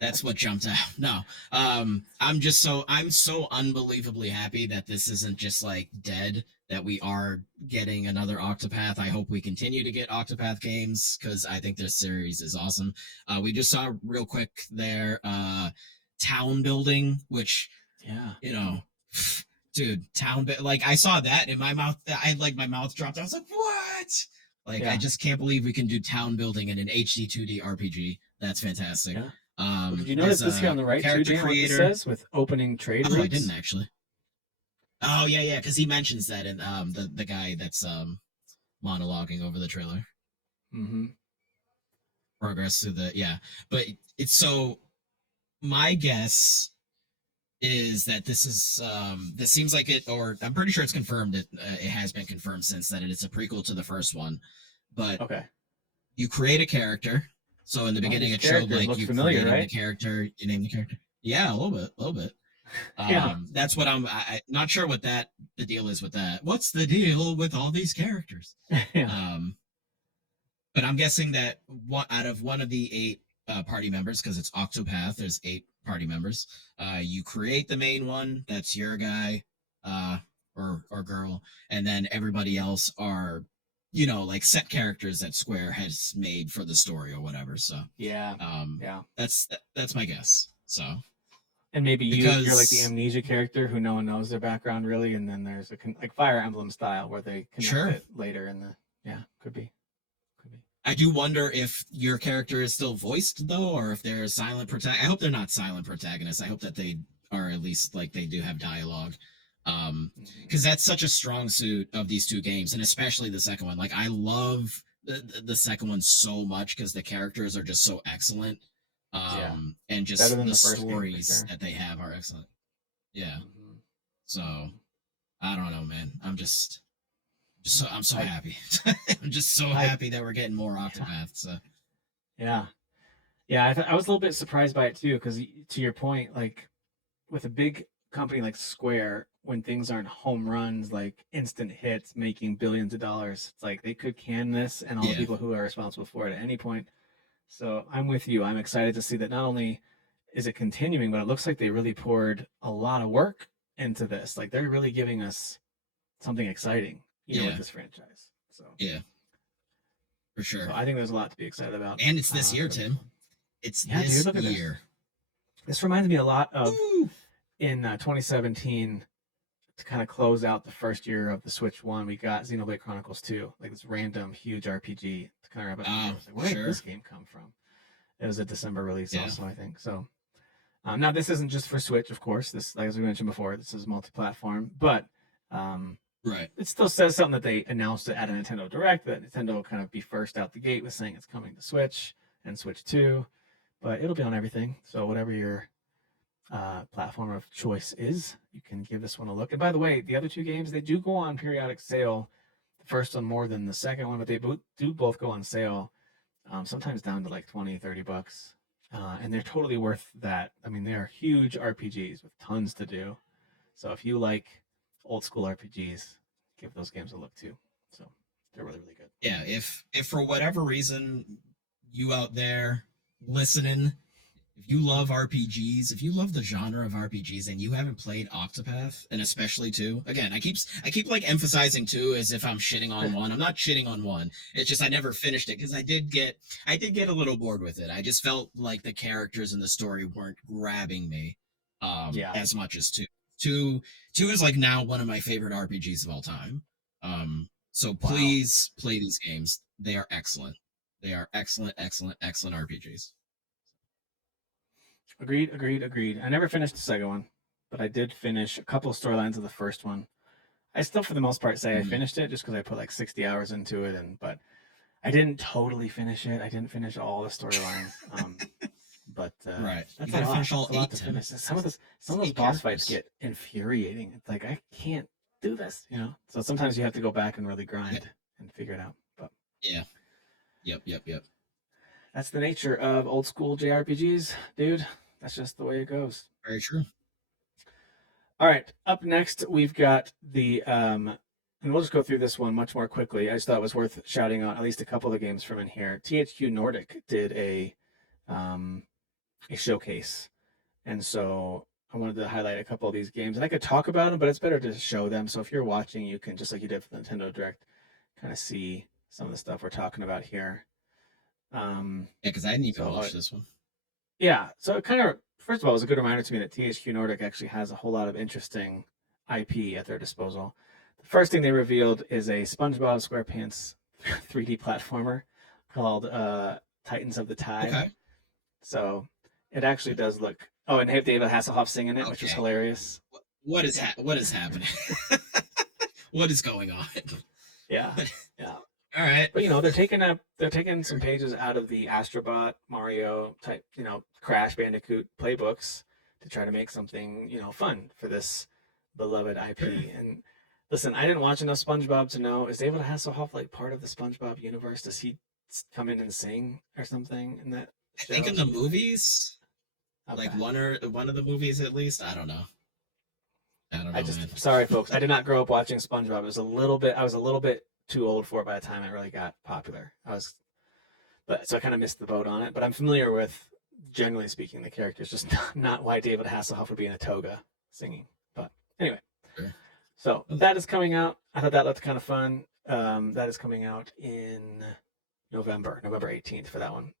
That's what jumped out. No, I'm so unbelievably happy that this isn't just like dead, that we are getting another Octopath. I hope we continue to get Octopath games because I think this series is awesome. We just saw real quick there, town building, which, dude, like I saw that in my mouth. My mouth dropped. I was like, what? I just can't believe we can do town building in an HD 2D RPG. That's fantastic. Yeah. Well, did you notice As this here on a the right too, character Dan? What this creator, says with opening trade oh, I didn't routes? actually. Oh yeah, yeah, because he mentions that in the guy that's monologuing over the trailer. Mm-hmm. Progress through the yeah, but it's so. My guess is that this seems like it, or I'm pretty sure it's confirmed. It has been confirmed since that it's a prequel to the first one, but Okay. you create a character. So in the Oh, beginning, this it showed character like looks you familiar, creating the right? character, you name the character. Yeah, a little bit. Yeah. That's what I'm not sure what the deal is with that. What's the deal with all these characters? Yeah. Um, but I'm guessing that out of one of the eight party members, because it's Octopath, there's eight party members. You create the main one, that's your guy, uh, or girl, and then everybody else are, like set characters that Square has made for the story or whatever. So, Yeah. um, Yeah. that's my guess. So, And maybe you're like the because amnesia character who no one knows their background really, and then there's like Fire Emblem style where they connect sure, it later in the yeah, could be. Could be. I do wonder if your character is still voiced though, or if they're silent protagonist. I hope they're not silent protagonists. I hope that they are at least like they do have dialogue, because that's such a strong suit of these two games, and especially the second one. Like I love the second one so much because the characters are just so excellent, Yeah. and Better just than the the first game for stories sure. that they have are excellent. Yeah. Mhm. So I don't know, man. I'm so I happy. I'm just so I happy that we're getting more yeah. Octopath. So Yeah. Yeah, I was a little bit surprised by it too, because to your point, like with a big company like Square, when things aren't home runs, like instant hits making billions of dollars, it's like they could can this and all the yeah, people who are responsible for it at any point. So I'm with you. I'm excited to see that not only is it continuing, but it looks like they really poured a lot of work into this. Like they're really giving us something exciting, with yeah, this franchise. So, yeah, for so sure. I think there's a lot to be excited about And it's this year, for this Tim. one. It's Yeah, dude, this look at this. year. This reminds me a lot of Woo! in 2017 to kind of close out the first year of the Switch One. We got Xenoblade Chronicles 2, like this random huge RPG to kind of wrap up the year. I Oh, was like, where did sure. this game come from? It was a December release, Yeah. also, I think. So now this isn't just for Switch, of course. This, like as we mentioned before, this is multi-platform, but um, Right. it still says something that they announced it at a Nintendo Direct, that Nintendo will kind of be first out the gate with saying it's coming to Switch and Switch 2, but it'll be on everything. So whatever your platform of choice is, you can give this one a look. And by the way, the other two games, they do go on periodic sale. The first one more than the second one, but they do both go on sale, sometimes down to like 20, $30. And they're totally worth that. I mean, they are huge RPGs with tons to do. So if you like old school RPGs, give those games a look too. So they're really, really good. Yeah. If for whatever reason you out there listening, if you love RPGs, if you love the genre of RPGs and you haven't played Octopath, and especially two, again, I keep like emphasizing two as if I'm shitting on one. I'm not shitting on one. It's just I never finished it because I did get a little bored with it. I just felt like the characters and the story weren't grabbing me Yeah. as much as two. Two is like now one of my favorite RPGs of all time. So Wow. please play these games. They are excellent. They are excellent, excellent, excellent RPGs. Agreed, agreed, agreed. I never finished the second one, but I did finish a couple of storylines of the first one. I still, for the most part, say I Mhm. finished it just because I put like 60 hours into it, and but I didn't totally finish it. I didn't finish all the storylines. But Right. You that's a gotta lot. finish That's all a lot eight, to Tim. finish. Some of this, It's some of those eight boss fights characters. get infuriating. It's like I can't do this. So sometimes you have to go back and really Yeah. grind and figure it out. But Yeah. Yep. Yep. Yep. that's the nature of old school JRPGs, dude. That's just the way it goes. Very true. All right, up next we've got and we'll just go through this one much more quickly. I just thought it was worth shouting out at least a couple of the games from in here. THQ Nordic did um, a showcase, and so I wanted to highlight a couple of these games, and I could talk about them, but it's better to show them. So if you're watching, you can just like you did for the Nintendo Direct, kind of see some of the stuff we're talking about here. Um, Yeah, because I didn't even so watch this one. yeah, so it kind of first of all, it was a good reminder to me that THQ Nordic actually has a whole lot of interesting IP at their disposal. The first thing they revealed is a SpongeBob SquarePants 3D platformer called Titans of the Tide. Okay. So it actually does look. Oh, and they have David Hasselhoff singing it, which was Okay. hilarious. What is happening? What is going on? Yeah, yeah. All right. But they're taking some pages out of the Astrobot, Mario type, Crash Bandicoot playbooks to try to make something, fun for this beloved IP. And listen, I didn't watch enough SpongeBob to know, is David Hasselhoff like part of the SpongeBob universe? Does he come in and sing or something in that I show? think in the movies, Okay. like one of the movies at least. I don't know. I don't know, man. Sorry folks, I did not grow up watching SpongeBob. I was a little bit too old for it by the time it really got popular. So I kind of missed the boat on it. But I'm familiar with, generally speaking, the characters. Just not why David Hasselhoff would be in a toga singing. But anyway, Sure. so that is coming out. I thought that looked kind of fun. That is coming out in November 18th for that one.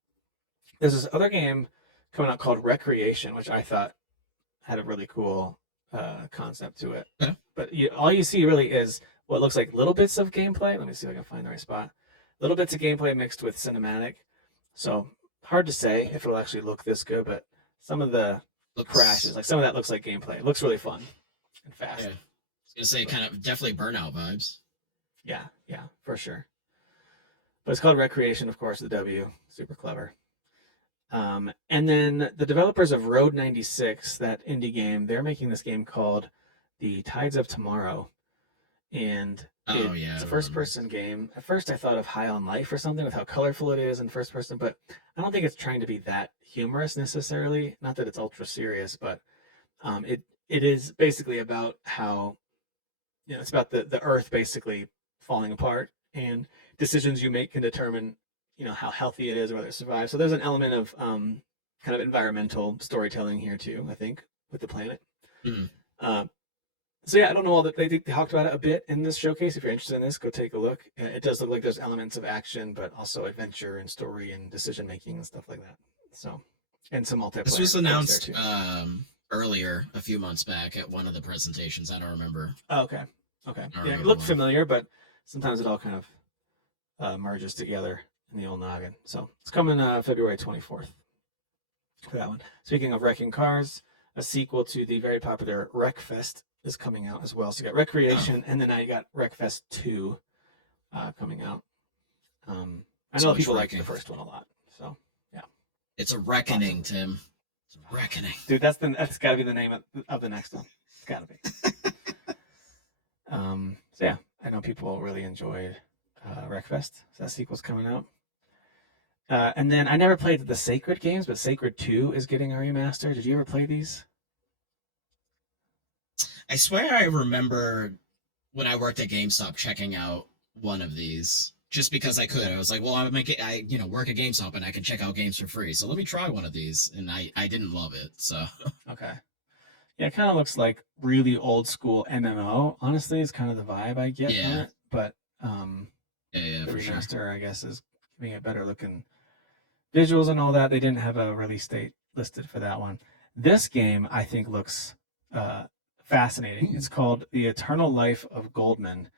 There's this other game coming out called Recreation, which I thought had a really cool concept to it. Yeah. But all you see really is what looks like little bits of gameplay. Let me see if I can find the right spot. Little bits of gameplay mixed with cinematic. So hard to say if it'll actually look this good, but some of the crashes, like some of that looks like gameplay. It looks really fun and fast. Yeah. I was gonna say kind of definitely Burnout vibes. Yeah, for sure. But it's called Recreation, of course, the W. Super clever. And then the developers of Road 96, that indie game, they're making this game called The Tides of Tomorrow. And it's a first person game. At first, I thought of High on Life or something with how colorful it is in first person, but I don't think it's trying to be that humorous necessarily. Not that it's ultra serious, but it is basically about how, it's about the earth basically falling apart, and decisions you make can determine, how healthy it is or whether it survives. So there's an element of kind of environmental storytelling here too, I think, with the planet. Mm. So yeah, I don't know all that they talked about it a bit in this showcase. If you're interested in this, go take a look. It does look like there's elements of action, but also adventure and story and decision making and stuff like that. So, and some multiplayer. This was announced earlier, a few months back at one of the presentations. I don't remember. Oh, okay. Yeah, it looked familiar, but sometimes it all kind of merges together in the old noggin. So it's coming February 24th for that one. Speaking of wrecking cars, a sequel to the very popular Wreckfest is coming out as well. So you got Recreation, and then now you got Wreckfest 2 coming out. I know people like the first one a lot, so yeah. It's a reckoning, awesome. Tim. It's a reckoning, dude. That's got to be the name of the next one. It's got to be. So yeah, I know people really enjoyed Wreckfest. So that sequel's coming out. And then I never played the Sacred games, but Sacred 2 is getting a remaster. Did you ever play these? I swear I remember when I worked at GameStop checking out one of these just because I could. I was like, well, I work at GameStop and I can check out games for free. So let me try one of these. And I didn't love it. So okay. Yeah, it kind of looks like really old school MMO. Honestly, it's kind of the vibe I get from it. But the remaster, sure, I guess, is giving it better looking visuals and all that. They didn't have a release date listed for that one. This game, I think, looks fascinating. It's called The Eternal Life of Goldman.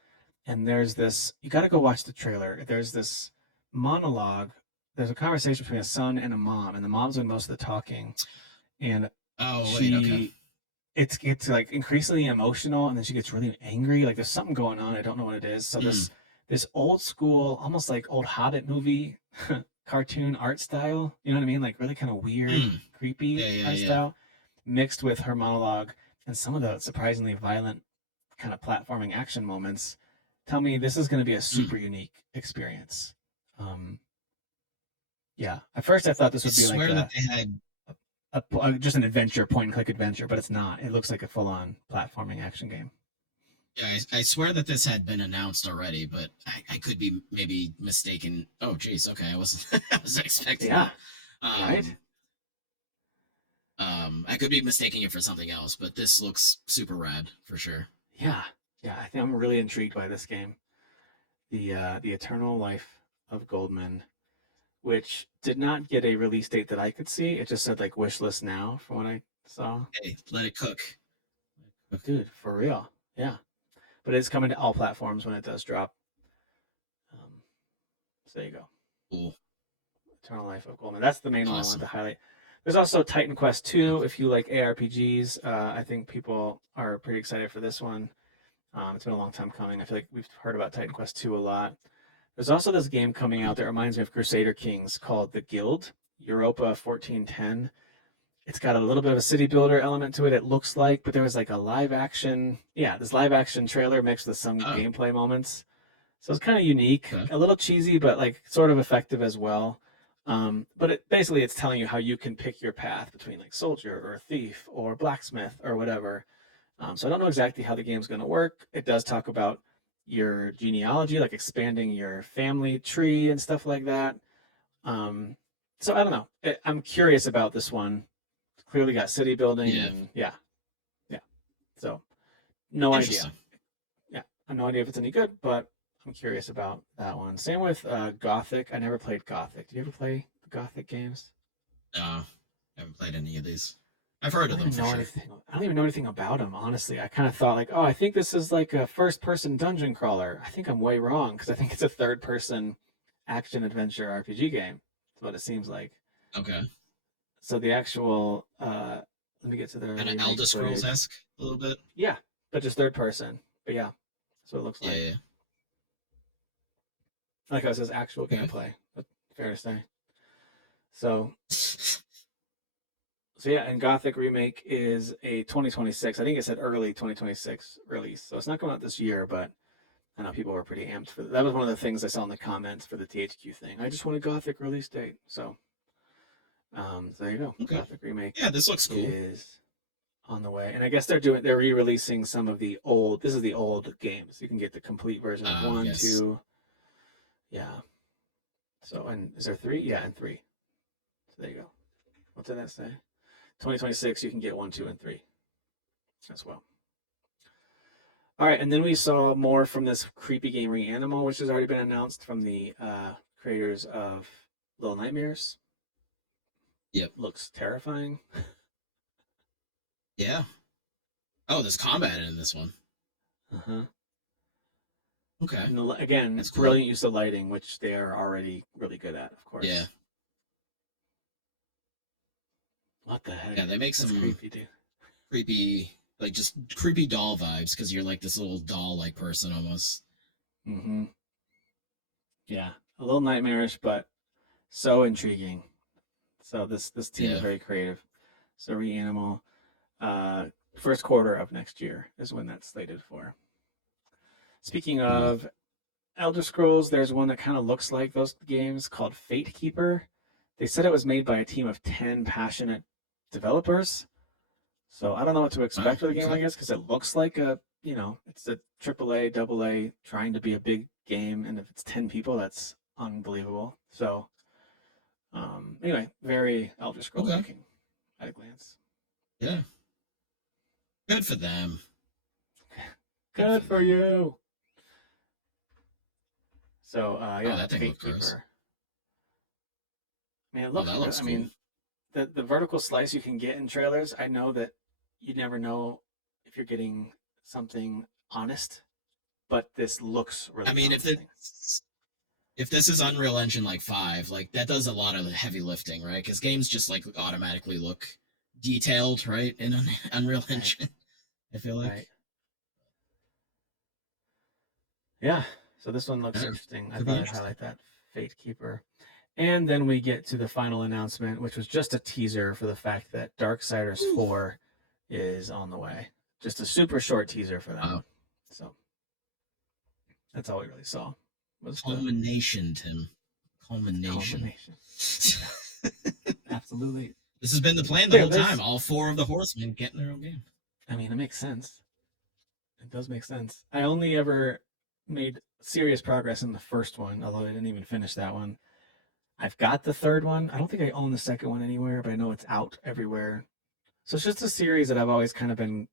And there's this, you got to go watch the trailer. There's this monologue. There's a conversation between a son and a mom, and the mom's doing most of the talking. And it's like increasingly emotional, and then she gets really angry. Like there's something going on. I don't know what it is. So this old school, almost like old Hobbit movie cartoon art style. You know what I mean? Like really kind of weird, creepy art style, mixed with her monologue and some of the surprisingly violent kind of platforming action moments. Tell me this is going to be a super unique experience. Yeah. At first I thought this would be like that they had just an adventure, point and click adventure, but it's not. It looks like a full on platforming action game. Yeah, I swear that this had been announced already, but I could be maybe mistaken. Oh, geez. Okay. I wasn't expecting that. Right. I could be mistaking it for something else, but this looks super rad for sure. Yeah. I think I'm really intrigued by this game. The Eternal Life of Goldman, which did not get a release date that I could see. It just said like wish list now from what I saw. Hey, let it cook. Dude, for real. Yeah. But it's coming to all platforms when it does drop. So there you go. Cool. Eternal Life of Goldman. That's the main one I wanted to highlight. There's also Titan Quest 2. If you like ARPGs, I think people are pretty excited for this one. It's been a long time coming. I feel like we've heard about Titan Quest 2 a lot. There's also this game coming out that reminds me of Crusader Kings called The Guild, Europa 1410. It's got a little bit of a city builder element to it, it looks like, but there was like a live action, this live action trailer mixed with some Oh, gameplay moments. So it's kind of unique, okay. a little cheesy, but like sort of effective as well. But basically it's telling you how you can pick your path between like soldier or thief or blacksmith or whatever. So I don't know exactly how the game's going to work. It does talk about your genealogy, like expanding your family tree and stuff like that. So I don't know. I'm curious about this one. It's clearly got city building Yeah. and yeah. So no idea. Interesting. Yeah, I have no idea if it's any good, but I'm curious about that one. Same with Gothic. I never played Gothic. Did you ever play the Gothic games? No, I haven't played any of these. I've heard I of don't them even for know sure. anything. I don't even know anything about them, honestly. I kind of thought like, oh, I think this is like a first-person dungeon crawler. I think I'm way wrong because I think it's a third-person action adventure RPG game. That's what it seems like. Okay. So the actual, let me get to the Kind of remake Elder Scrolls footage. esque a little bit. Yeah, but just third person. But yeah, that's what it looks like. Yeah, Like I says, actual yeah. Okay. gameplay. But fair to say. So yeah, and Gothic remake is a 2026. I think it said early 2026 release. So it's not coming out this year, but I know people were pretty amped for that. That was one of the things I saw in the comments for the THQ thing. I just want a Gothic release date. So there you go. Okay. Gothic remake Yeah, this looks cool. is on the way, and I guess they're re-releasing some of the old. This is the old games. You can get the complete version of one, Yes. two, yeah. So and is there three? Yeah, and three. So there you go. What did that say? 2026. You can get one, two, and three as well. All right, and then we saw more from this creepy game Reanimal, which has already been announced from the creators of Little Nightmares. Yep. Looks terrifying. Yeah. Oh, there's combat in this one. Uh-huh. Okay. And again, That's cool. brilliant use of lighting, which they are already really good at, of course. Yeah. What the heck? Yeah, they make That's some creepy, dude. creepy, like just creepy doll vibes because you're like this little doll-like person almost. Mm-hmm. Yeah, a little nightmarish, but so intriguing. So this team is Yeah. very creative. So Reanimal, first quarter of next year is when that's slated for. Speaking Hmm. of Elder Scrolls, there's one that kind of looks like those games called Fate Keeper. They said it was made by a team of 10 passionate developers. So I don't know what to Oh, expect with a game okay. like this because it looks like it's a AAA, double A trying to be a big game, and if it's 10 people, that's unbelievable. So anyway, very Elder Scrolls Okay. looking at a glance. Yeah. Good for them. Good Good for for them. you. So Oh, yeah, that thing Fate looks gross. Keeper. I mean, it Oh, looks that good. looks I cool. mean, the vertical slice you can get in trailers. I know that you never know if you're getting something honest, but this looks I really mean, promising. if this is Unreal Engine like 5, like that does a lot of the heavy lifting, right? Because games just like automatically look detailed, right? In Unreal Right, Engine, I feel like. right. Yeah. So this one looks Yeah, interesting. I could be thought I'd interesting. highlight that Fate Keeper. And then we get to the final announcement, which was just a teaser for the fact that Darksiders Ooh. 4 is on the way. Just a super short teaser for that. Wow. So that's all we really saw was the Culmination, Tim. Culmination. culmination. Yeah, absolutely. This has been the plan the There, whole time. there's. All four of the horsemen getting their own game. I mean, it makes sense. It does make sense. I only ever made serious progress in the first one, although I didn't even finish that one. I've got the third one. I don't think I own the second one anywhere, but I know it's out everywhere. So it's just a series that I've always kind of been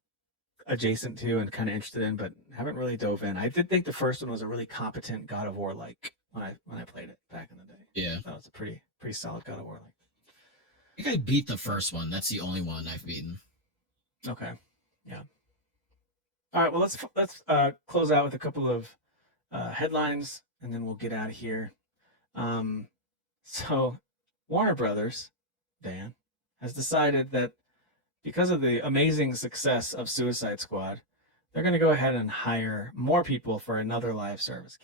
adjacent to and kind of interested in, but haven't really dove in. I did think the first one was a really competent God of War like when I played it back in the day. Yeah. That was a pretty solid God of War like. I think I beat the first one. That's the only one I've beaten. Okay, yeah. All right, well let's close out with a couple of headlines, and then we'll get out of here. Um, so Warner Brothers, Dan, has decided that because of the amazing success of Suicide Squad, they're going to go ahead and hire more people for another live service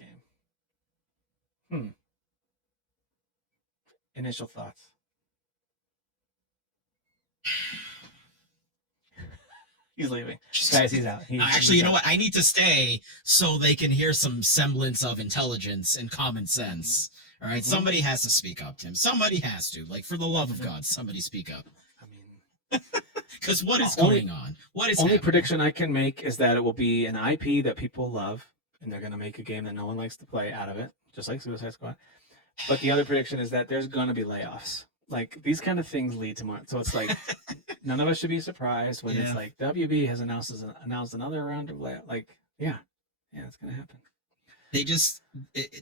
game. Initial thoughts. He's leaving. Guys, he's out. Actually, you know what? I need to stay so they can hear some semblance of intelligence and common sense. All right? Somebody has to speak up, Tim. Somebody has to. Like, for the love of God, somebody speak up. I mean, because what is going on? What is only happening? prediction I can make is that it will be an IP that people love, and they're going to make a game that no one likes to play out of it, just like Suicide Squad. But the other prediction is that there's going to be layoffs. Like, these kind of things lead to more. So it's like, none of us should be surprised when it's like WB has announced another round of layoffs. Like, yeah, it's going to happen.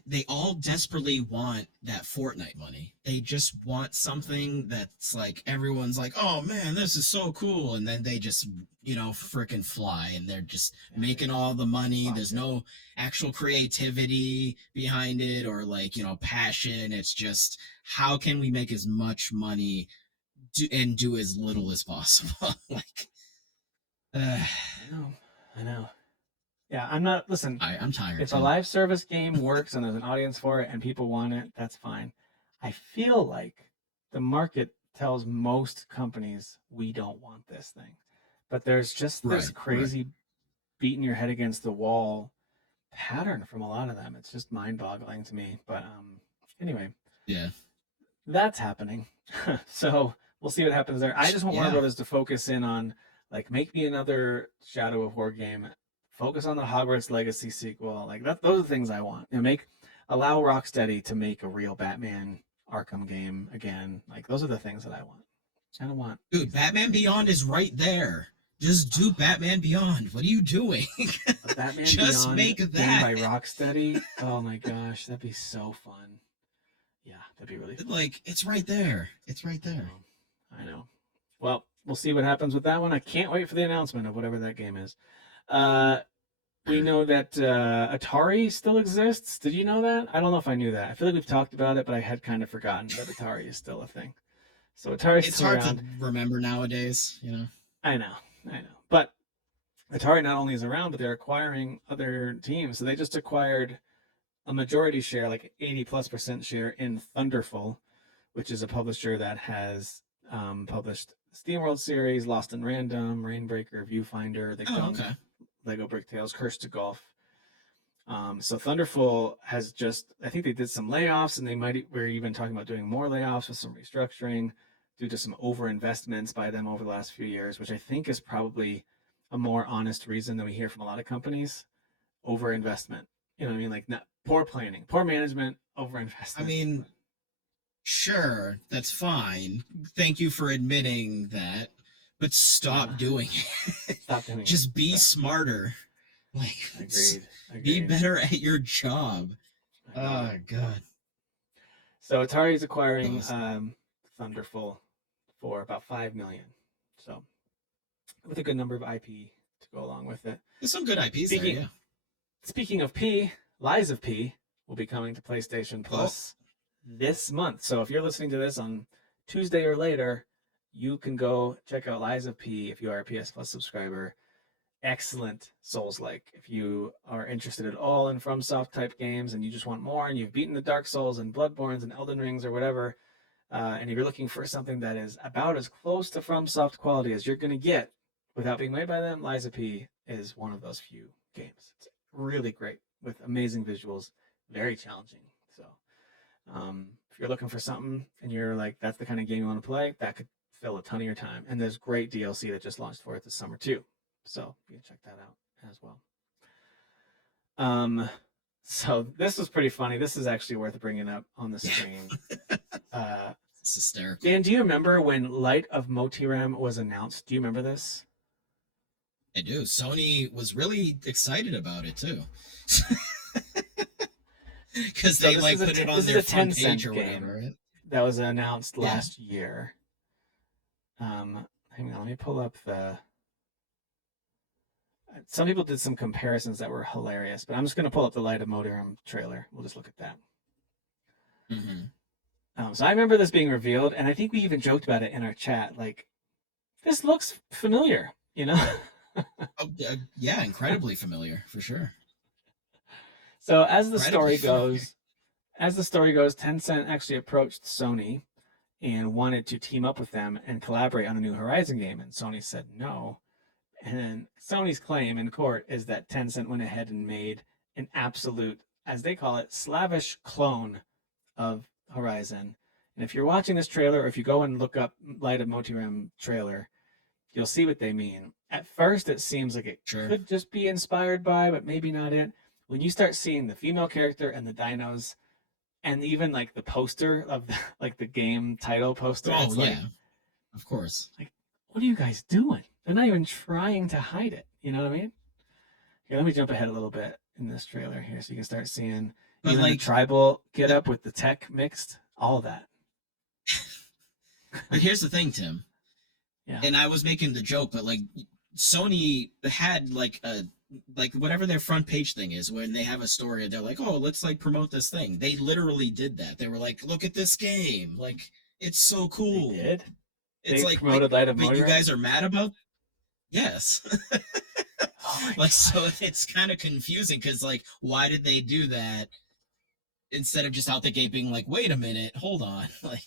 They all desperately want that Fortnite money. They just want something that's like, everyone's like, oh man, this is so cool. And then they just, freaking fly, and they're just making all the money. There's no actual creativity behind it or like, passion. It's just, how can we make as much money and do as little as possible? Like, I know. Yeah, I'm not. Listen, I'm tired. If a live service game works and there's an audience for it and people want it, that's fine. I feel like the market tells most companies we don't want this thing, but there's just this crazy beating your head against the wall pattern from a lot of them. It's just mind-boggling to me. But anyway, that's happening. So we'll see what happens there. I just want Warner Brothers to focus in on, like, make me another Shadow of War game. Focus on the Hogwarts Legacy sequel. Like, those are the things I want. Allow Rocksteady to make a real Batman Arkham game again. Like, those are the things that I want. I don't want. Dude, Batman Beyond is right there. Just do Batman Beyond. What are you doing? Batman just Beyond make that by Rocksteady. Oh my gosh, that'd be so fun. Yeah, that'd be really fun. Like, it's right there. It's right there. I know. Well, we'll see what happens with that one. I can't wait for the announcement of whatever that game is. We know that Atari still exists. Did you know that? I don't know if I knew that. I feel like we've talked about it, but I had kind of forgotten that Atari is still a thing. So Atari's still around. It's hard to remember nowadays, I know. But Atari not only is around, but they're acquiring other teams. So they just acquired a majority share, like 80+% share in Thunderful, which is a publisher that has published SteamWorld series, Lost in Random, Rainbreaker, Viewfinder. They've done Lego Brick Tales, Curse to Golf. So Thunderful has I think they did some layoffs, and we're even talking about doing more layoffs with some restructuring due to some overinvestments by them over the last few years, which I think is probably a more honest reason than we hear from a lot of companies. Overinvestment. You know what I mean? Like, not poor planning, poor management, overinvestment. I mean, sure, that's fine. Thank you for admitting that. But stop doing it. Stop doing Just be smarter. Like, agreed. Be better at your job. Oh, God. So Atari's acquiring Thunderful for about $5 million. So, with a good number of IP to go along with it. There's some good IPs there, yeah. Speaking of P, Lies of P will be coming to PlayStation Plus this month. So if you're listening to this on Tuesday or later, you can go check out Lies of P if you are a PS Plus subscriber. Excellent Souls-like. If you are interested at all in FromSoft type games and you just want more, and you've beaten the Dark Souls and Bloodborns and Elden Rings or whatever, and you're looking for something that is about as close to FromSoft quality as you're going to get without being made by them, Lies of P is one of those few games. It's really great with amazing visuals, very challenging. So if you're looking for something and you're like, that's the kind of game you want to play, that could fill a ton of your time. And there's great DLC that just launched for it this summer too. So you can check that out as well. So this was pretty funny. This is actually worth bringing up on the screen. It's hysterical. Dan, do you remember when Light of Motiram was announced? Do you remember this? I do. Sony was really excited about it too. Because they put it on their front page or whatever. Right? That was announced last year. Hang on, let me pull up the... Some people did some comparisons that were hilarious, but I'm just going to pull up the Light of Motiram trailer. We'll just look at that. So I remember this being revealed, and I think we even joked about it in our chat. Like, this looks familiar, you know? Oh, yeah, incredibly familiar for sure. So Incredibly familiar. as the story goes, Tencent actually approached Sony and wanted to team up with them and collaborate on a new Horizon game, and Sony said no. And Sony's claim in court is that Tencent went ahead and made an absolute, as they call it, slavish clone of Horizon. And if you're watching this trailer, or if you go and look up Light of Motiram trailer, you'll see what they mean. At first, it seems like it Sure. could just be inspired by, but maybe not it. When you start seeing the female character and the dinos, and even like the poster of the, like the game title poster, Oh it's yeah, of course. like, what are you guys doing? They're not even trying to hide it. You know what I mean? Here, let me jump ahead a little bit in this trailer here, so you can start seeing But even the like, tribal get the, up with the tech mixed, all of that. but here's the thing, Tim. Yeah. And I was making the joke, but like Sony had like a like whatever their front page thing is when they have a story, they're like, oh, let's like promote this thing. They literally did that. They were like, look at this game, like it's so cool. They did. It's They like, promoted Light of but you Motiram. guys are mad about? Yes. Oh my Like, god. so it's kind of confusing because like, why did they do that instead of just out the gate being like, wait a minute, hold on, like,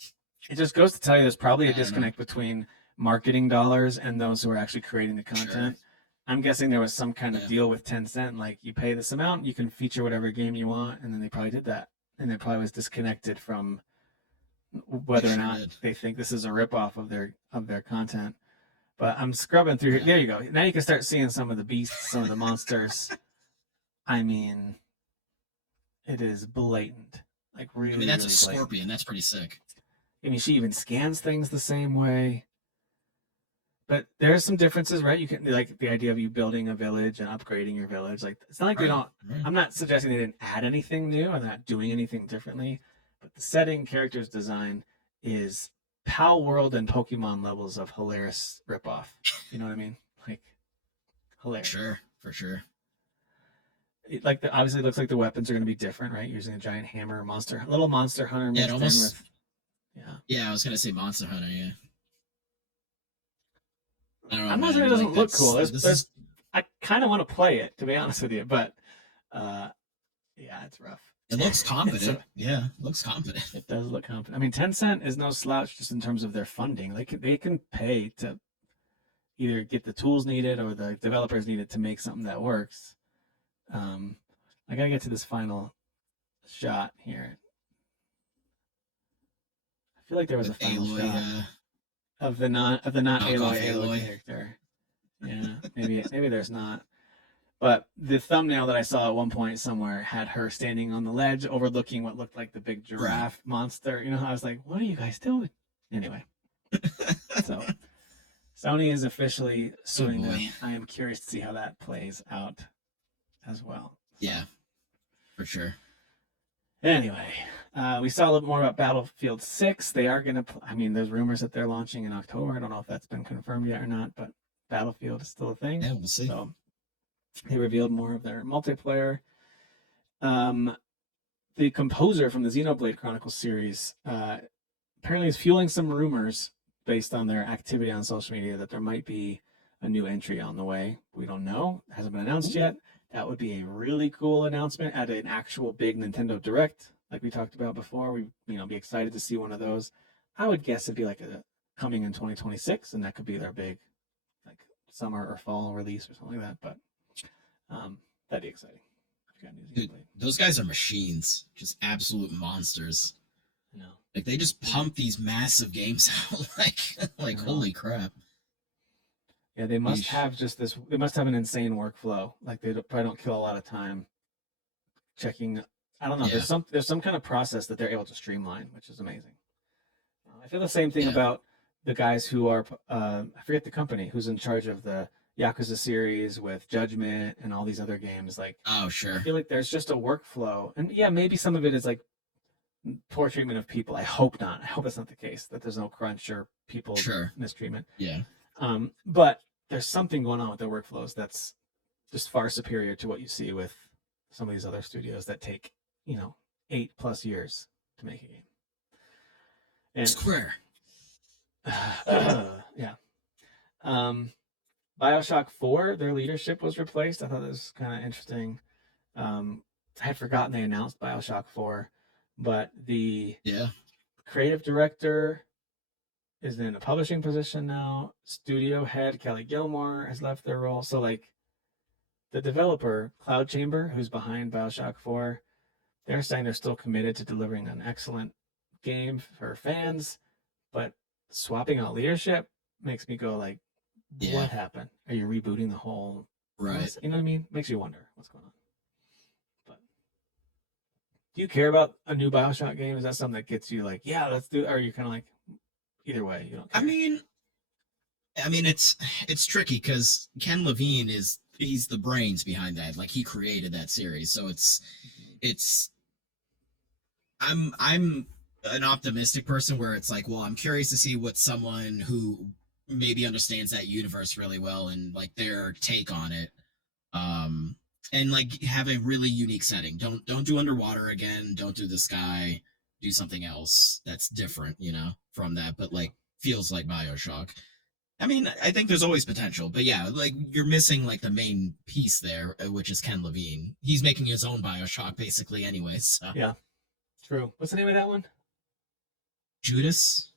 It just goes to tell you there's probably a I don't know. disconnect between marketing dollars and those who are actually creating the Sure. content. I'm guessing there was some kind of Yeah. deal with Tencent, like you pay this amount, you can feature whatever game you want, and then they probably did that. And it probably was disconnected from They whether or sure not did. they think this is a ripoff of their content. But I'm scrubbing through here. Yeah. There you go. Now you can start seeing some of the beasts, some of the monsters. I mean, it is blatant. Like really, I mean, that's a really blatant. scorpion. That's pretty sick. I mean, she even scans things the same way. But there's some differences, right? You can like the idea of you building a village and upgrading your village. Like it's not like they Right. don't. Right. I'm not suggesting they didn't add anything new. I'm not doing anything differently. But the setting, characters design is Pal World and Pokemon levels of hilarious ripoff. You know what I mean? Like hilarious. Sure, for sure. Like obviously it looks like the weapons are going to be different, right? Using a giant hammer, little monster hunter Yeah, it mixed in almost. with, yeah. Yeah, I was gonna say Monster Hunter. Yeah. I don't know, I'm not saying man. it Like doesn't look cool. this is. I kind of want to play it to be honest with you, but yeah, it's rough. It looks competent. So, Yeah, it looks competent. it does look competent. I mean, Tencent is no slouch just in terms of their funding. They can pay to either get the tools needed or the developers needed to make something that works. I gotta get to this final shot here. I feel like there was a final Aloy, shot of the not knockoff Aloy character. Yeah, maybe there's not. But the thumbnail that I saw at one point somewhere had her standing on the ledge overlooking what looked like the big giraffe monster. You know, I was like, what are you guys doing? Anyway, so Sony is officially suing them. I am curious to see how that plays out as well. So, yeah, for sure. anyway, we saw a little more about Battlefield 6. They are going to, I mean, there's rumors that they're launching in October. I don't know if that's been confirmed yet or not, but Battlefield is still a thing. Yeah, we'll see. So they revealed more of their multiplayer. The composer from the Xenoblade Chronicles series apparently is fueling some rumors based on their activity on social media that there might be a new entry on the way. We don't know. It hasn't been announced yet. That would be a really cool announcement at an actual big Nintendo Direct, like we talked about before. We be excited to see one of those. I would guess it'd be like a coming in 2026, and that could be their big like summer or fall release or something like that. But that'd be exciting. Dude, those guys are machines, just absolute monsters. No. Like they just pump these massive games out, like holy crap. Yeah, they must have just this. They must have an insane workflow. Like they probably don't kill a lot of time checking. I don't know. Yeah. There's some kind of process that they're able to streamline, which is amazing. I feel the same thing about the guys who are. I forget the company who's in charge of the Yakuza series with Judgment and all these other games. Like, oh sure. I feel like there's just a workflow, and yeah, maybe some of it is like poor treatment of people. I hope not. I hope that's not the case. That there's no crunch or people mistreatment. Yeah. But there's something going on with their workflows that's just far superior to what you see with some of these other studios that take 8+ years to make a game. And Square. yeah. Um, Bioshock 4, their leadership was replaced. I thought that was kind of interesting. Um, I had forgotten they announced Bioshock 4, but the Yeah. creative director is in a publishing position now. Studio head Kelly Gilmore has left their role. So, like, the developer, Cloud Chamber, who's behind Bioshock 4, they're saying they're still committed to delivering an excellent game for fans, but swapping out leadership makes me go, like, Yeah. what happened? Are you rebooting the whole Right. You know what I mean? Makes you wonder what's going on. But do you care about a new Bioshock game? Is that something that gets you like, yeah, let's do it? Or are you kind of like, either way, you don't I care? mean, it's tricky because Ken Levine he's the brains behind that. Like he created that series, so it's I'm an optimistic person where it's like, well, I'm curious to see what someone who maybe understands that universe really well and like their take on it. Um and like have a really unique setting. Don't do underwater again, don't do the sky, do something else that's different, from that, but like feels like BioShock. I mean, I think there's always potential, but yeah, like you're missing like the main piece there, which is Ken Levine. He's making his own BioShock basically anyways. So. Yeah, true. What's the name of that one? Judas.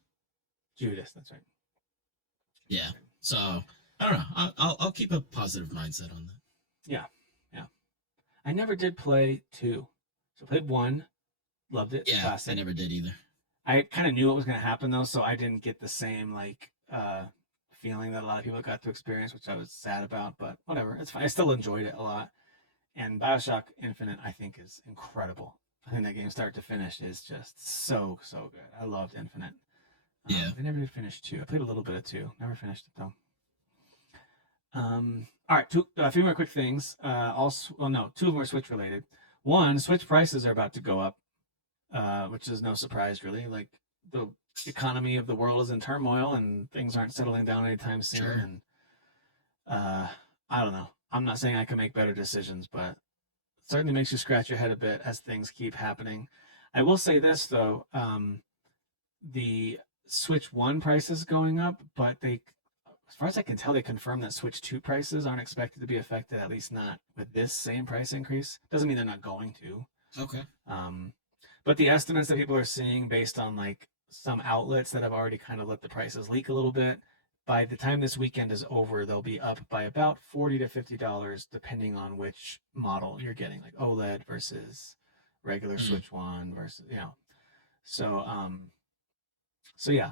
Judas. That's right. Yeah. So I don't know. I'll keep a positive mindset on that. Yeah, yeah. I never did play 2. So I played 1, loved it, Yeah, I classic. never did either. I kind of knew what was going to happen though, so I didn't get the same like feeling that a lot of people got to experience, which I was sad about. But whatever, it's fine. I still enjoyed it a lot. And Bioshock Infinite, I think, is incredible. I think that game, start to finish, is just so good. I loved Infinite. Yeah. I never did finish 2. I played a little bit of 2. Never finished it though. All right, a few more quick things. No, 2 of them are Switch related. One, Switch prices are about to go up, which is no surprise really. Like, the economy of the world is in turmoil and things aren't settling down anytime soon. Sure. And I don't know. I'm not saying I can make better decisions, but it certainly makes you scratch your head a bit as things keep happening. I will say this though, the Switch 1 prices going up, but as far as I can tell, they confirmed that Switch 2 prices aren't expected to be affected, at least not with this same price increase. Doesn't mean they're not going to. Okay. But the estimates that people are seeing based on like some outlets that have already kind of let the prices leak a little bit, by the time this weekend is over, they'll be up by about $40 to $50, depending on which model you're getting, like OLED versus regular Switch 1 versus, so yeah,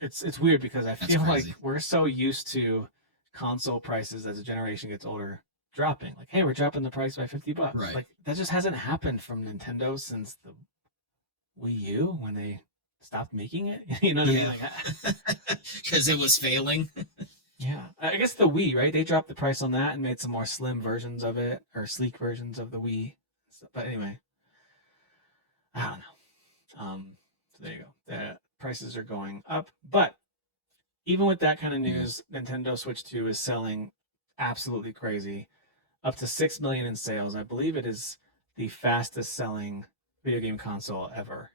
it's weird because I feel like we're so used to console prices as a generation gets older dropping. Like, hey, we're dropping the price by $50. Right. Like, that just hasn't happened from Nintendo since the Wii U when they stopped making it. You know what I mean? Because it was failing. Yeah, I guess the Wii, right? They dropped the price on that and made some more slim versions of it, or sleek versions of the Wii. But anyway, I don't know. So there you go. The prices are going up, but even with that kind of news, Nintendo Switch 2 is selling absolutely crazy, up to 6 million in sales. I believe it is the fastest selling video game console ever.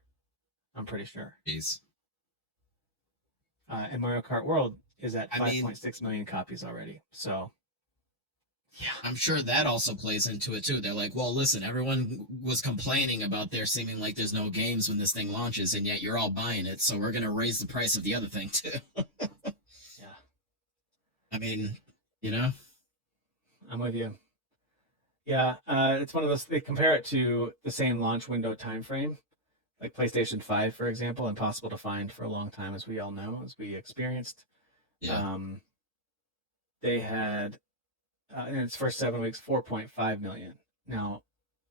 I'm pretty sure. Jeez. And Mario Kart World is at 5.6 million copies already. So, yeah. I'm sure that also plays into it too. They're like, well, listen, everyone was complaining about there seeming like there's no games when this thing launches, and yet you're all buying it, so we're going to raise the price of the other thing too. Yeah. I mean, I'm with you. Yeah, it's one of those, they compare it to the same launch window time frame, like PlayStation 5, for example, impossible to find for a long time, as we all know, as we experienced. Yeah. They had, in its first 7 weeks, 4.5 million. Now,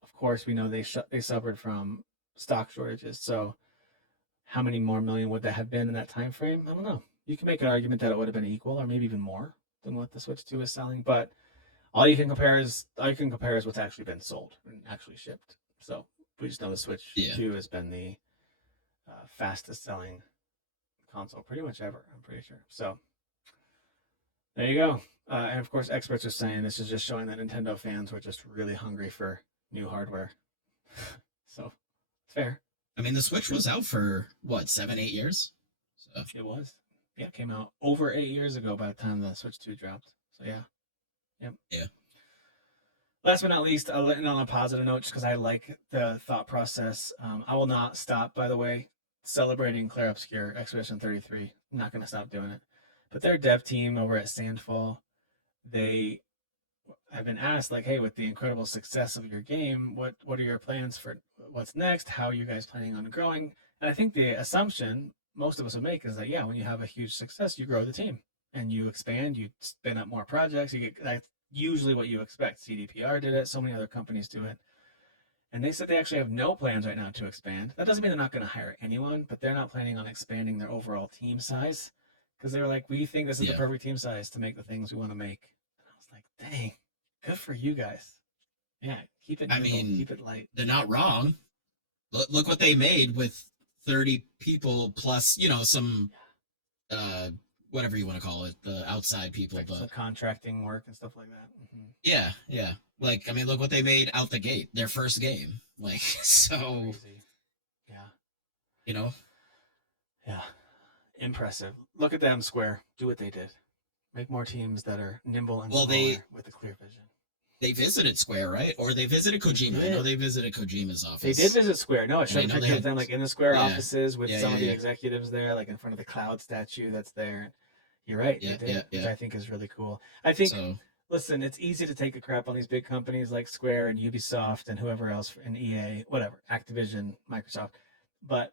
of course, we know they suffered from stock shortages. So, how many more million would that have been in that time frame? I don't know. You can make an argument that it would have been equal, or maybe even more than what the Switch 2 is selling. But all you can compare is what's actually been sold and actually shipped. So we just know the Switch 2 has been the fastest selling console pretty much ever, I'm pretty sure. So there you go. And of course, experts are saying this is just showing that Nintendo fans were just really hungry for new hardware. So it's fair. I mean, the Switch was out for what, 7, 8 years? So It was. Yeah, it came out over 8 years ago by the time the Switch 2 dropped. So yeah. Yep. yeah, Last but not least, I'll end on a positive note just because I like the thought process. I will not stop, by the way, celebrating Claire Obscure Expedition 33. I'm not going to stop doing it. But their dev team over at Sandfall, they have been asked, like, hey, with the incredible success of your game, what are your plans for what's next? How are you guys planning on growing? And I think the assumption most of us would make is that, yeah, when you have a huge success, you grow the team and you expand, you spin up more projects, you get that's usually what you expect. CDPR did it, so many other companies do it. And they said they actually have no plans right now to expand. That doesn't mean they're not going to hire anyone, but they're not planning on expanding their overall team size because they were like, we think this is the yeah. perfect team size to make the things we want to make. And I was like, dang, good for you guys. Yeah, keep it nimble, keep it light. They're not wrong. Look what they made with 30 people plus, some whatever you want to call it, the outside people, like but contracting work and stuff like that. Mm-hmm. Yeah. Like, I mean, look what they made out the gate, their first game. Like, so, crazy. Yeah. Yeah. Impressive. Look at them, Square. Do what they did. Make more teams that are nimble and smaller with a clear vision. They visited Square, right? Or they visited Kojima. I know they visited Kojima's office. They did visit Square. No, it showed pictures of them like in the Square offices with some of the executives there, like in front of the Cloud statue that's there. You're right. Yeah, they did, which I think is really cool. I think, listen, it's easy to take a crap on these big companies like Square and Ubisoft and whoever else, and EA, whatever, Activision, Microsoft. But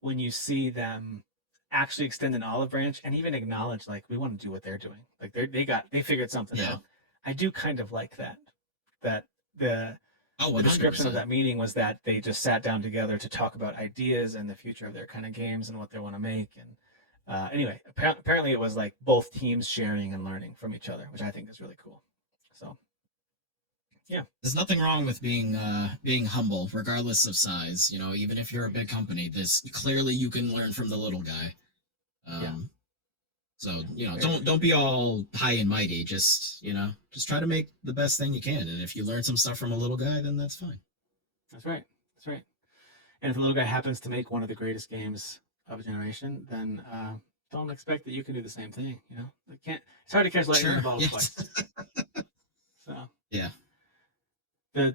when you see them actually extend an olive branch and even acknowledge, like, we want to do what they're doing, like they figured something out. I do kind of like that. That the description of that meeting was that they just sat down together to talk about ideas and the future of their kind of games and what they want to make. And anyway, apparently it was like both teams sharing and learning from each other, which I think is really cool. So, yeah, there's nothing wrong with being humble, regardless of size. Even if you're a big company, this clearly you can learn from the little guy. So, don't be all high and mighty. Just try to make the best thing you can. And if you learn some stuff from a little guy, then that's fine. That's right. And if a little guy happens to make one of the greatest games of a generation, then don't expect that you can do the same thing. It's hard to catch lightning in the bottle twice. So yeah. The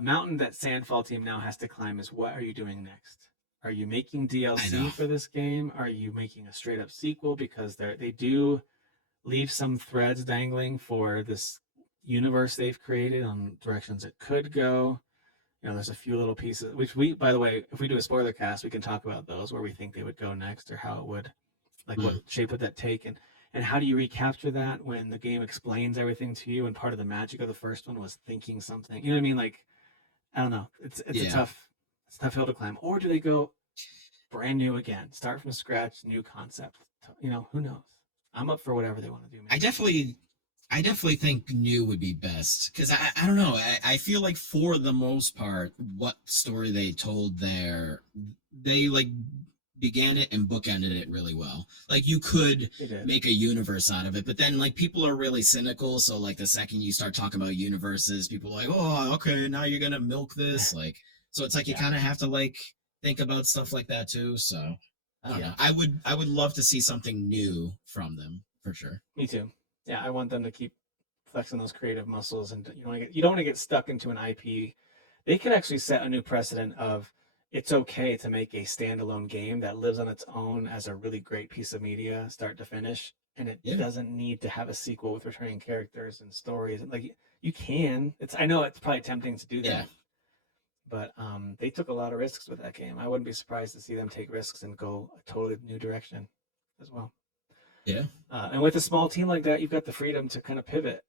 mountain that Sandfall team now has to climb is, what are you doing next? Are you making DLC for this game? Are you making a straight up sequel? Because they do leave some threads dangling for this universe they've created on directions it could go. There's a few little pieces, which by the way, if we do a spoiler cast, we can talk about those, where we think they would go next or how it would, like what shape would that take, and how do you recapture that when the game explains everything to you, and part of the magic of the first one was thinking something. You know what I mean? Like, I don't know. It's a tough hill to climb. Or do they go brand new again, start from scratch, new concept? Who knows? I'm up for whatever they want to do. Man. I definitely think new would be best, because I don't know. I feel like for the most part, what story they told there, they like began it and bookended it really well. Like, you could make a universe out of it, but then like people are really cynical. So like the second you start talking about universes, people are like, oh, okay, now you're gonna milk this. Like, so it's like you kind of have to like think about stuff like that too. So I don't know. I would love to see something new from them for sure. Me too. Yeah, I want them to keep flexing those creative muscles, and you don't want to get stuck into an IP. They could actually set a new precedent of, it's okay to make a standalone game that lives on its own as a really great piece of media, start to finish, and it doesn't need to have a sequel with returning characters and stories. Like, you can. I know it's probably tempting to do that, but they took a lot of risks with that game. I wouldn't be surprised to see them take risks and go a totally new direction as well. Yeah. And with a small team like that, you've got the freedom to kind of pivot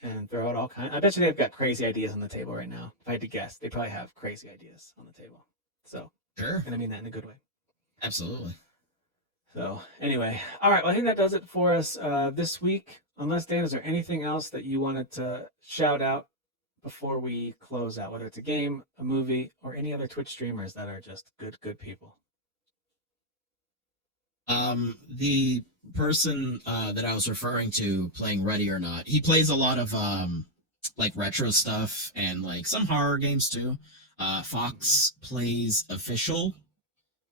and throw out all kinds. I bet you they've got crazy ideas on the table right now. If I had to guess, they probably have crazy ideas on the table. So, sure. And I mean that in a good way. Absolutely. So, anyway, all right. Well, I think that does it for us this week. Unless, Dan, is there anything else that you wanted to shout out before we close out, whether it's a game, a movie, or any other Twitch streamers that are just good people? The person that I was referring to playing Ready or Not, he plays a lot of like retro stuff and like some horror games too. Fox Plays Official.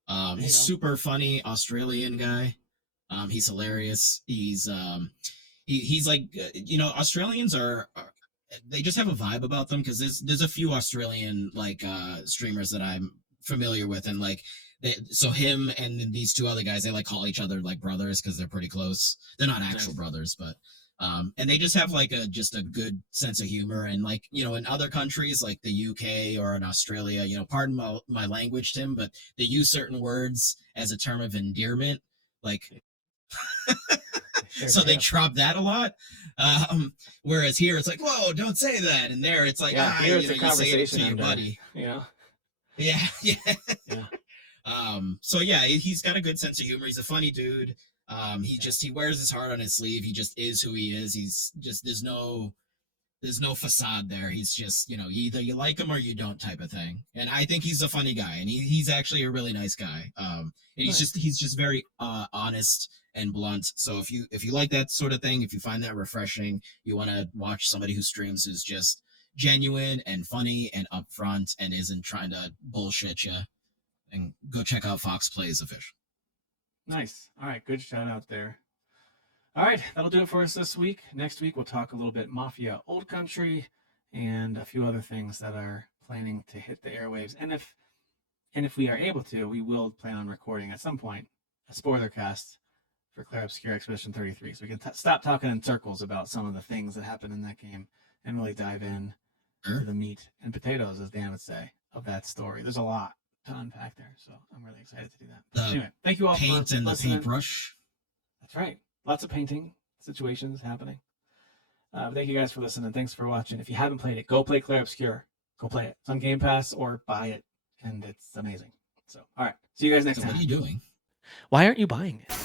There you He's go. super funny Australian guy. He's hilarious. He's like Australians are they just have a vibe about them because there's a few Australian like streamers that I'm familiar with, and like so him and then these two other guys, they like call each other like brothers because they're pretty close. They're not actual Nice. brothers, but and they just have like just a good sense of humor. And like in other countries like the UK or in Australia, pardon my language, Tim, but they use certain words as a term of endearment, like Sure so they do. drop that a lot. Whereas here it's like, whoa, don't say that, and there it's like, Here it's a you say it to conversation your ender, buddy. Yeah. Yeah. So yeah, he's got a good sense of humor. He's a funny dude. He wears his heart on his sleeve. He just is who he is. He's just there's no facade there. He's just either you like him or you don't type of thing. And I think he's a funny guy, and he's actually a really nice guy. And Nice. he's just very honest and blunt. So if you like that sort of thing, if you find that refreshing, you want to watch somebody who streams who's just genuine and funny and upfront and isn't trying to bullshit you, and go check out Fox Plays Official. Nice. All right, good shout out there. All right, that'll do it for us this week. Next week, we'll talk a little bit Mafia Old Country and a few other things that are planning to hit the airwaves. And if we are able to, we will plan on recording at some point a spoiler cast for Clair Obscur Expedition 33. So we can stop talking in circles about some of the things that happen in that game and really dive in to the meat and potatoes, as Dan would say, of that story. There's a lot to unpack there, so I'm really excited to do that. But anyway, thank you all Paint for and listening. the paintbrush. That's right. Lots of painting situations happening. Thank you guys for listening. Thanks for watching. If you haven't played it, go play Clair Obscur. Go play it. It's on Game Pass or buy it, and it's amazing. So, all right. See you guys next time. What are you doing? Why aren't you buying it?